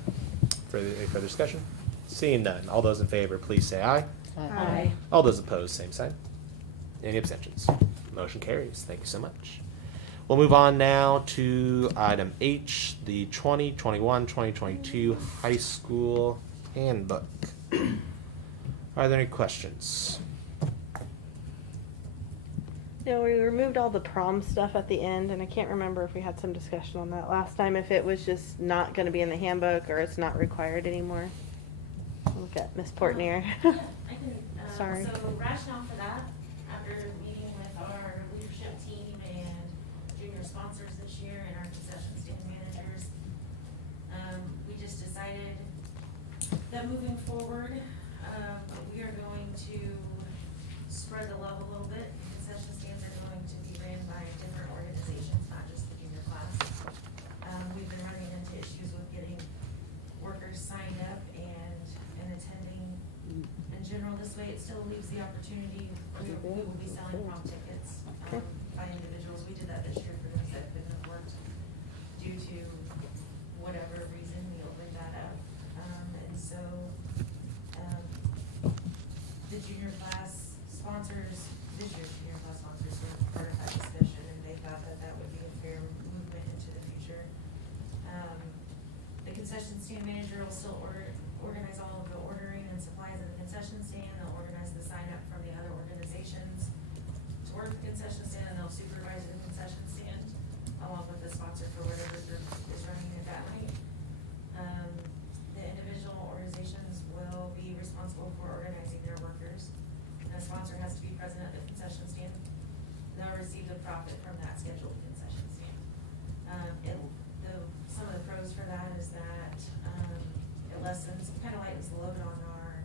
Any further discussion? Seeing none. All those in favor, please say aye. Aye. All those opposed, same sign. Any abstentions? Motion carries. Thank you so much. We'll move on now to item H, the 2021-2022 high school handbook. Are there any questions? Yeah, we removed all the prom stuff at the end, and I can't remember if we had some discussion on that last time, if it was just not gonna be in the handbook or it's not required anymore. Look at Miss Portnier. I can, Sorry. So rationale for that, after meeting with our leadership team and junior sponsors this year and our concession stand managers, we just decided that moving forward, we are going to spread the love a little bit. Concession stands are going to be ran by different organizations, not just the junior class. We've been running into issues with getting workers signed up and attending in general. This way, it still leaves the opportunity, we will be selling prom tickets by individuals. We did that this year for those that couldn't have worked due to whatever reason, we opened that up. And so, the junior class sponsors, this year's junior class sponsors were part of that discussion, and they thought that that would be a fair movement into the future. The concession stand manager will still organize all of the ordering and supplies of the concession stand. They'll organize the sign up from the other organizations to work the concession stand, and they'll supervise the concession stand along with the sponsor for whatever group is running it that night. The individual organizations will be responsible for organizing their workers. And the sponsor has to be present at the concession stand. They'll receive the profit from that scheduled concession stand. Some of the pros for that is that it lessens, kind of lightens the load on our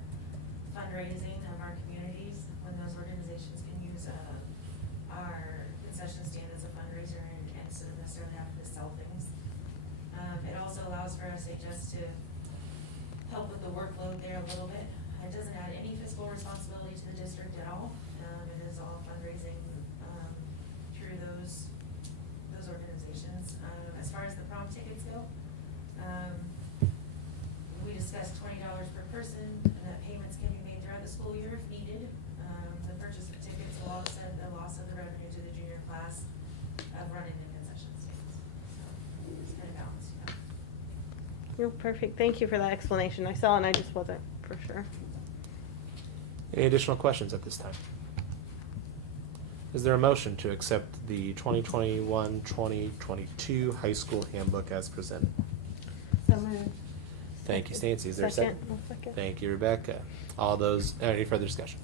fundraising of our communities when those organizations can use our concession stand as a fundraiser and instead of necessarily having to sell things. It also allows for us just to help with the workload there a little bit. It doesn't add any fiscal responsibility to the district at all. It is all fundraising through those organizations. As far as the prom tickets go, we discussed $20 per person, and that payments can be made throughout the school year if needed. The purchase of tickets will offset the loss of the revenue to the junior class of running the concession stands. So it's kind of balanced, Oh, perfect. Thank you for that explanation. I saw it and I just wasn't for sure. Any additional questions at this time? Is there a motion to accept the 2021-2022 high school handbook as presented? So moved. Thank you, Stancy. Is there a second? I'll second. Thank you, Rebecca. All those, any further discussion?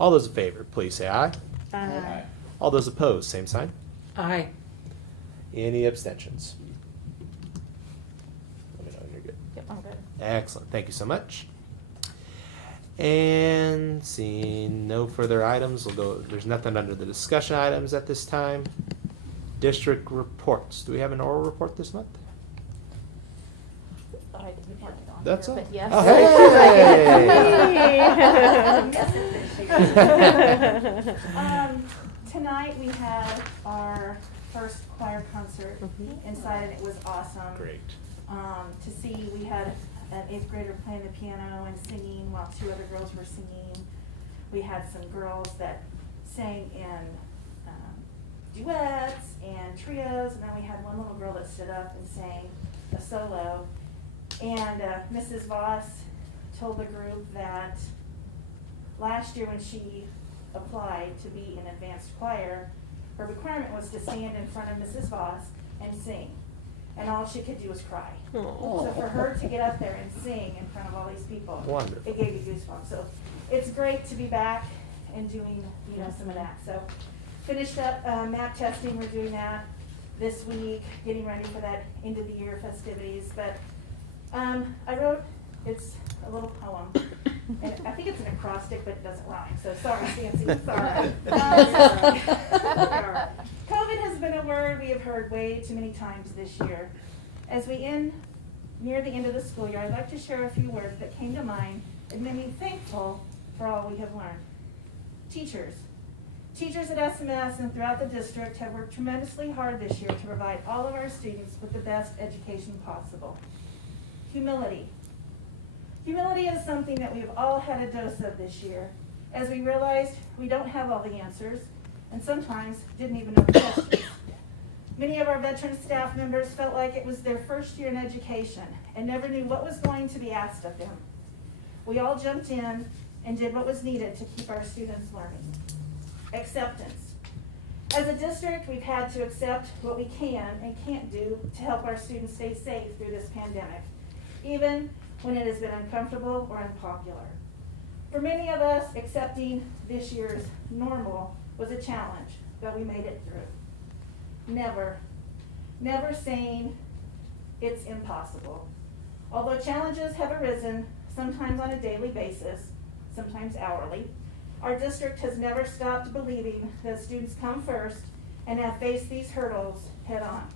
All those in favor, please say aye. Aye. All those opposed, same sign. Aye. Any abstentions? Let me know when you're good. Yep, I'm good. Excellent. Thank you so much. And seeing no further items, we'll go. There's nothing under the discussion items at this time. District reports. Do we have an oral report this month? I didn't have it on That's here, all. but yes. Oh, hey! Tonight we had our first choir concert inside, and it was awesome. Great. To see, we had an 8th grader playing the piano and singing while 2 other girls were singing. We had some girls that sang in duets and trios, and then we had one little girl that stood up and sang a solo. And Mrs. Voss told the group that last year when she applied to be in advanced choir, her requirement was to stand in front of Mrs. Voss and sing. And all she could do was cry. Oh. So for her to get up there and sing in front of all these people, Wonderful. it gave you goosebumps. So it's great to be back and doing, some of that. So finished up map testing. We're doing that this week, getting ready for that end of the year festivities. But I wrote, it's a little poem. And I think it's an acrostic, but it doesn't rhyme. So sorry, Nancy. Sorry. COVID has been a word we have heard way too many times this year. As we near the end of the school year, I'd like to share a few words that came to mind and made me thankful for all we have learned. Teachers. Teachers at SMS and throughout the district have worked tremendously hard this year to provide all of our students with the best education possible. Humility. Humility is something that we've all had a dose of this year, as we realized we don't have all the answers, and sometimes didn't even know the questions. Many of our veteran staff members felt like it was their first year in education and never knew what was going to be asked of them. We all jumped in and did what was needed to keep our students learning. Acceptance. As a district, we've had to accept what we can and can't do to help our students stay safe through this pandemic, even when it has been uncomfortable or unpopular. For many of us, accepting this year's normal was a challenge, but we made it through. Never saying it's impossible. Although challenges have arisen, sometimes on a daily basis, sometimes hourly, our district has never stopped believing that students come first and have faced these hurdles head on.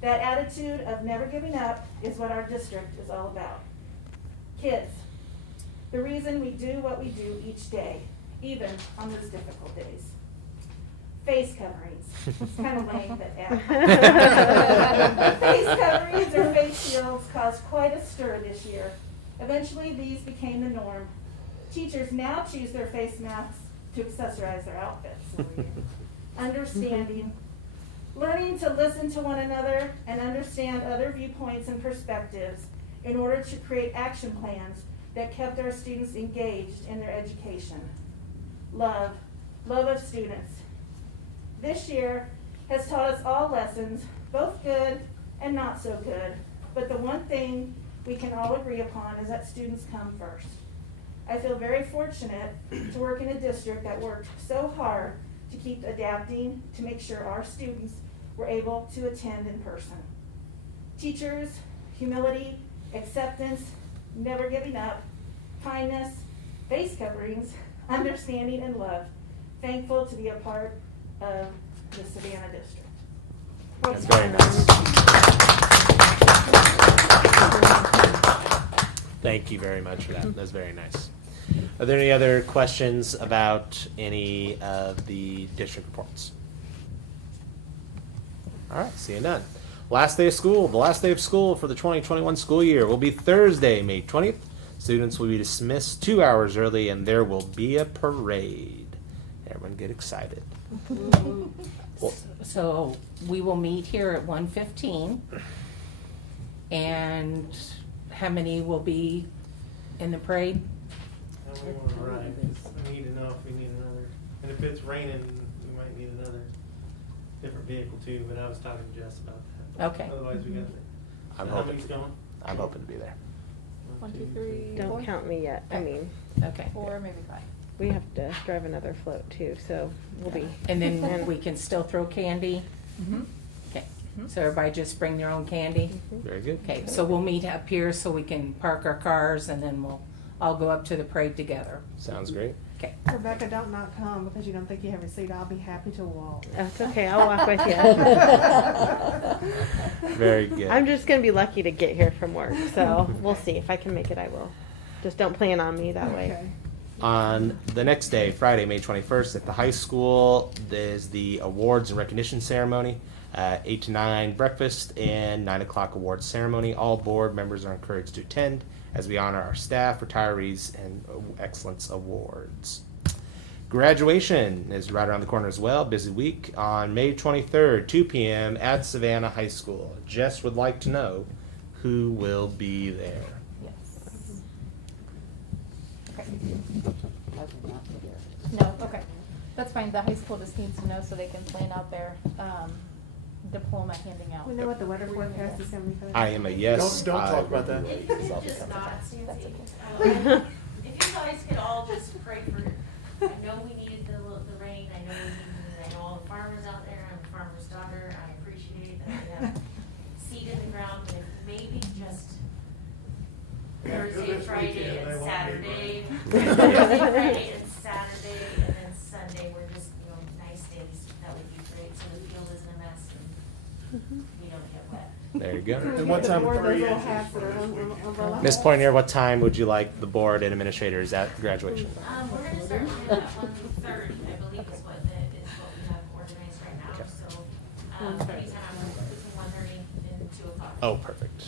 That attitude of never giving up is what our district is all about. Kids, the reason we do what we do each day, even on those difficult days. Face coverings. It's kind of lame, but yeah. Face coverings or face shields caused quite a stir this year. Eventually, these became the norm. Teachers now choose their face masks to accessorize their outfits. Understanding. Learning to listen to one another and understand other viewpoints and perspectives in order to create action plans that kept our students engaged in their education. Love of students. This year has taught us all lessons, both good and not so good, but the one thing we can all agree upon is that students come first. I feel very fortunate to work in a district that worked so hard to keep adapting to make sure our students were able to attend in person. Teachers, humility, acceptance, never giving up, kindness, face coverings, understanding, and love. Thankful to be a part of the Savannah district. That's very nice. Thank you very much for that. That's very nice. Are there any other questions about any of the district reports? All right, seeing none. Last day of school. The last day of school for the 2021 school year will be Thursday, May 20th. Students will be dismissed 2 hours early, and there will be a parade. Everyone get excited. So we will meet here at 1:15. And how many will be in the parade? How we want to ride, 'cause we need to know if we need another, and if it's raining, we might need another different vehicle too, but I was talking to Jess about that. Okay. Otherwise, we got it. I'm How hoping. many's going? I'm hoping to be there. 1, 2, 3, Don't 4. count me yet. I mean, Okay. 4, maybe 5. we have to drive another float too, so we'll be. And then we can still throw candy? Mm-hmm. Okay, so everybody just bring their own candy? Very good. Okay, so we'll meet up here so we can park our cars and then we'll all go up to the parade together. Sounds great. Okay. Rebecca, don't not come because you don't think you have a seat. I'll be happy to walk. That's okay. I'll walk with you. Very good. I'm just gonna be lucky to get here from work, so we'll see. If I can make it, I will. Just don't plan on me that way. Okay. On the next day, Friday, May 21st, at the high school, there's the awards and recognition ceremony. 8 to 9 breakfast and 9 o'clock awards ceremony. All board members are encouraged to attend as we honor our staff, retirees, and excellence awards. Graduation is right around the corner as well. Busy week on May 23rd, 2 p.m. at Savannah High School. Jess would like to know who will be there. Yes. Okay. I will not be there. No, okay. That's fine. The high school just needs to know so they can plan out their diploma handing out. We know what the weather forecast is going to be for that. I am a yes. Don't I talk about will that. be If there. you could just not, That's Susie, okay. if you guys could all just pray for, I know we needed the rain, I know we needed, I know all the farmers out there, I'm a farmer's daughter, I appreciate that we have seed in the ground, but if maybe just Thursday, this Friday, weekend, they and won't be Saturday, running. Thursday, Friday, and Saturday, and then Sunday, were just, nice days, that would be great, so the field isn't a mess and we don't get wet. There you go. And what time? Or those 3 little inches hats that are umbrella Ms. hats. Poinier, what time would you like the board and administrators at graduation? We're gonna start doing that on the 3rd, I believe is what the anytime between 1:30 and 2 o'clock. Oh, perfect.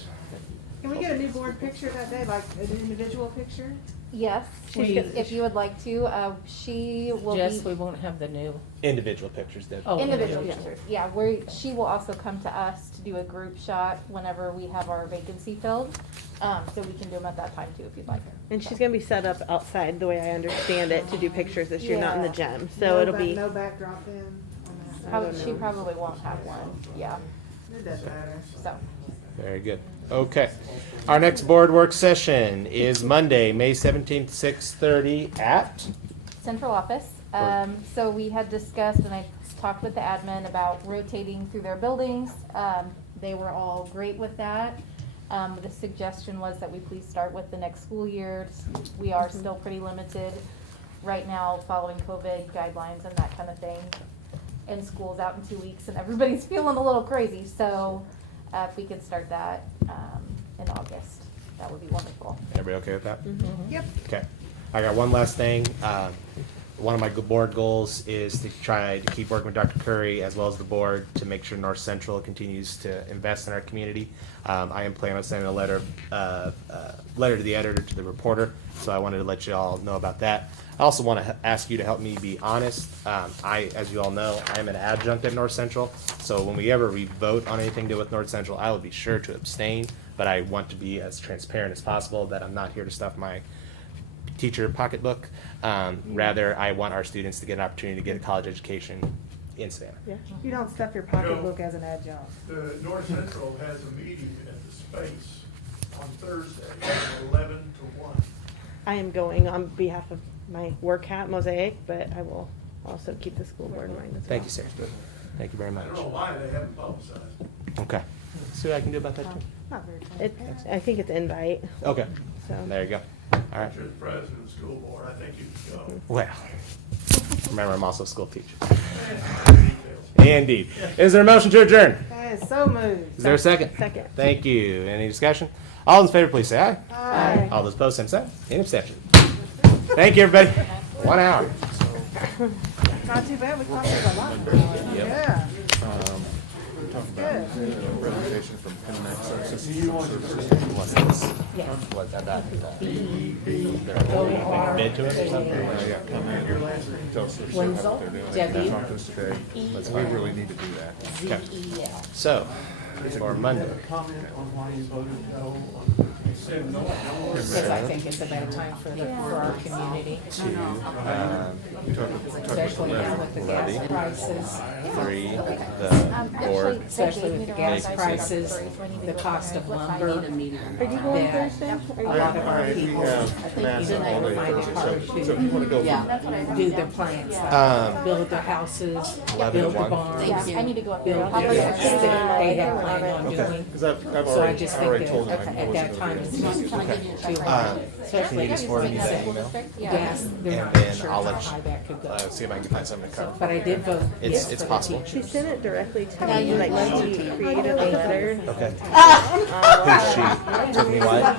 Can we get a new board picture that day, like an individual picture? Yes, if you would like to, she will Jess, be we won't have the new. Individual pictures, Deb. Oh, individual yeah. pictures. Yeah, she will also come to us to do a group shot whenever we have our vacancy filled. So we can do them at that time too, if you'd like. And she's gonna be set up outside, the way I understand it, to do pictures this year, not in the gym. So No it'll back- be, No backdrop then on that side? She probably won't have one, yeah, It doesn't matter. so. Very good. Okay. Our next board work session is Monday, May 17th, 6:30 at? Central office. So we had discussed, and I talked with the admin about rotating through their buildings. They were all great with that. The suggestion was that we please start with the next school year. We are still pretty limited right now following COVID guidelines and that kind of thing. And school's out in 2 weeks and everybody's feeling a little crazy. So if we could start that in August, that would be wonderful. Everybody okay with that? Yep. Okay. I got one last thing. One of my board goals is to try to keep working with Dr. Curry as well as the board to make sure North Central continues to invest in our community. I am planning on sending a letter to the editor, to the reporter, so I wanted to let you all know about that. I also want to ask you to help me be honest. As you all know, I am an adjunct at North Central, so when we vote on anything to do with North Central, I will be sure to abstain, but I want to be as transparent as possible that I'm not here to stuff my teacher pocketbook. Rather, I want our students to get an opportunity to get a college education in Savannah. You don't stuff your pocketbook as an adjunct. The North Central has a meeting at the Space on Thursday from 11 to 1. I am going on behalf of my work hat, Mosaic, but I will also keep the school board in mind as well. Thank you, Sarah. Thank you very I much. don't know why they haven't publicized it. Okay. See what I can do about that too. Not very I think it's invite, Okay. so. There you go. All right. If you're the president of the school board, I think you should go. Well, remember, I'm also a school teacher. Details. Indeed. Is there a motion to adjourn? That is so moved. Is there a second? Second. Thank you. Any discussion? All in favor, please say aye. Aye. All those opposed, same sign. Any abstention? Thank you, everybody. 1 hour. Not too bad, we covered a lot. Yeah. Good. Presentation from Connect Services. What's this? What's that? Bid to it or something? Tell us what Wenzel, they're doing. Debbie, Talk to us today. We really need to do that. Okay. ZEL. So, for Monday. Comment on why you voted no on Because I think it's a bad time for our community, especially now with the gas prices. 3, the board. Especially with the gas prices, the cost of lumber, Are you going that Thursday? a lot of our people, I think you know, find it hard to do their plans, build their houses, 11 build to the 1. barns, I need to go up build there. the things that they have planned on doing. Because I've So I already, just I already think told that them. at that time, it's not too Can hard, you especially just forward me that email? gas, they're And not then sure I'll how let high that could go. See if I can find something to cover. But I did vote yes It's for the possible. She teachers. sent it directly to me, like she created a letter. Okay. Who's she? Tiffany White?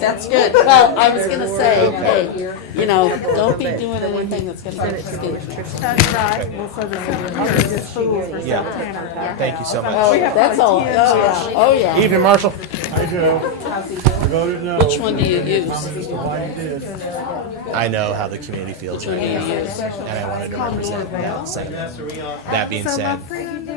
That's good. Well, I was gonna say, hey, you know, don't be doing anything that's gonna get you scared. That's right. Well, so then you're just fools for Yeah. Santana. Thank you so Oh, much. that's all. Oh, yeah. Oh, yeah. Evening, Marshall. I do. Voted no. Which one do you use? Why you did. I know how the community feels right now, and I wanted to represent that sentiment. That being So my said, friend,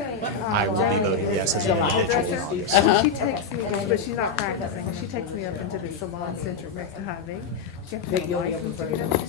I will be voting yes as an individual. she texts me, but she's not practicing. She takes me up into the salon center next to Hy-Vee. She has to have a license to get up.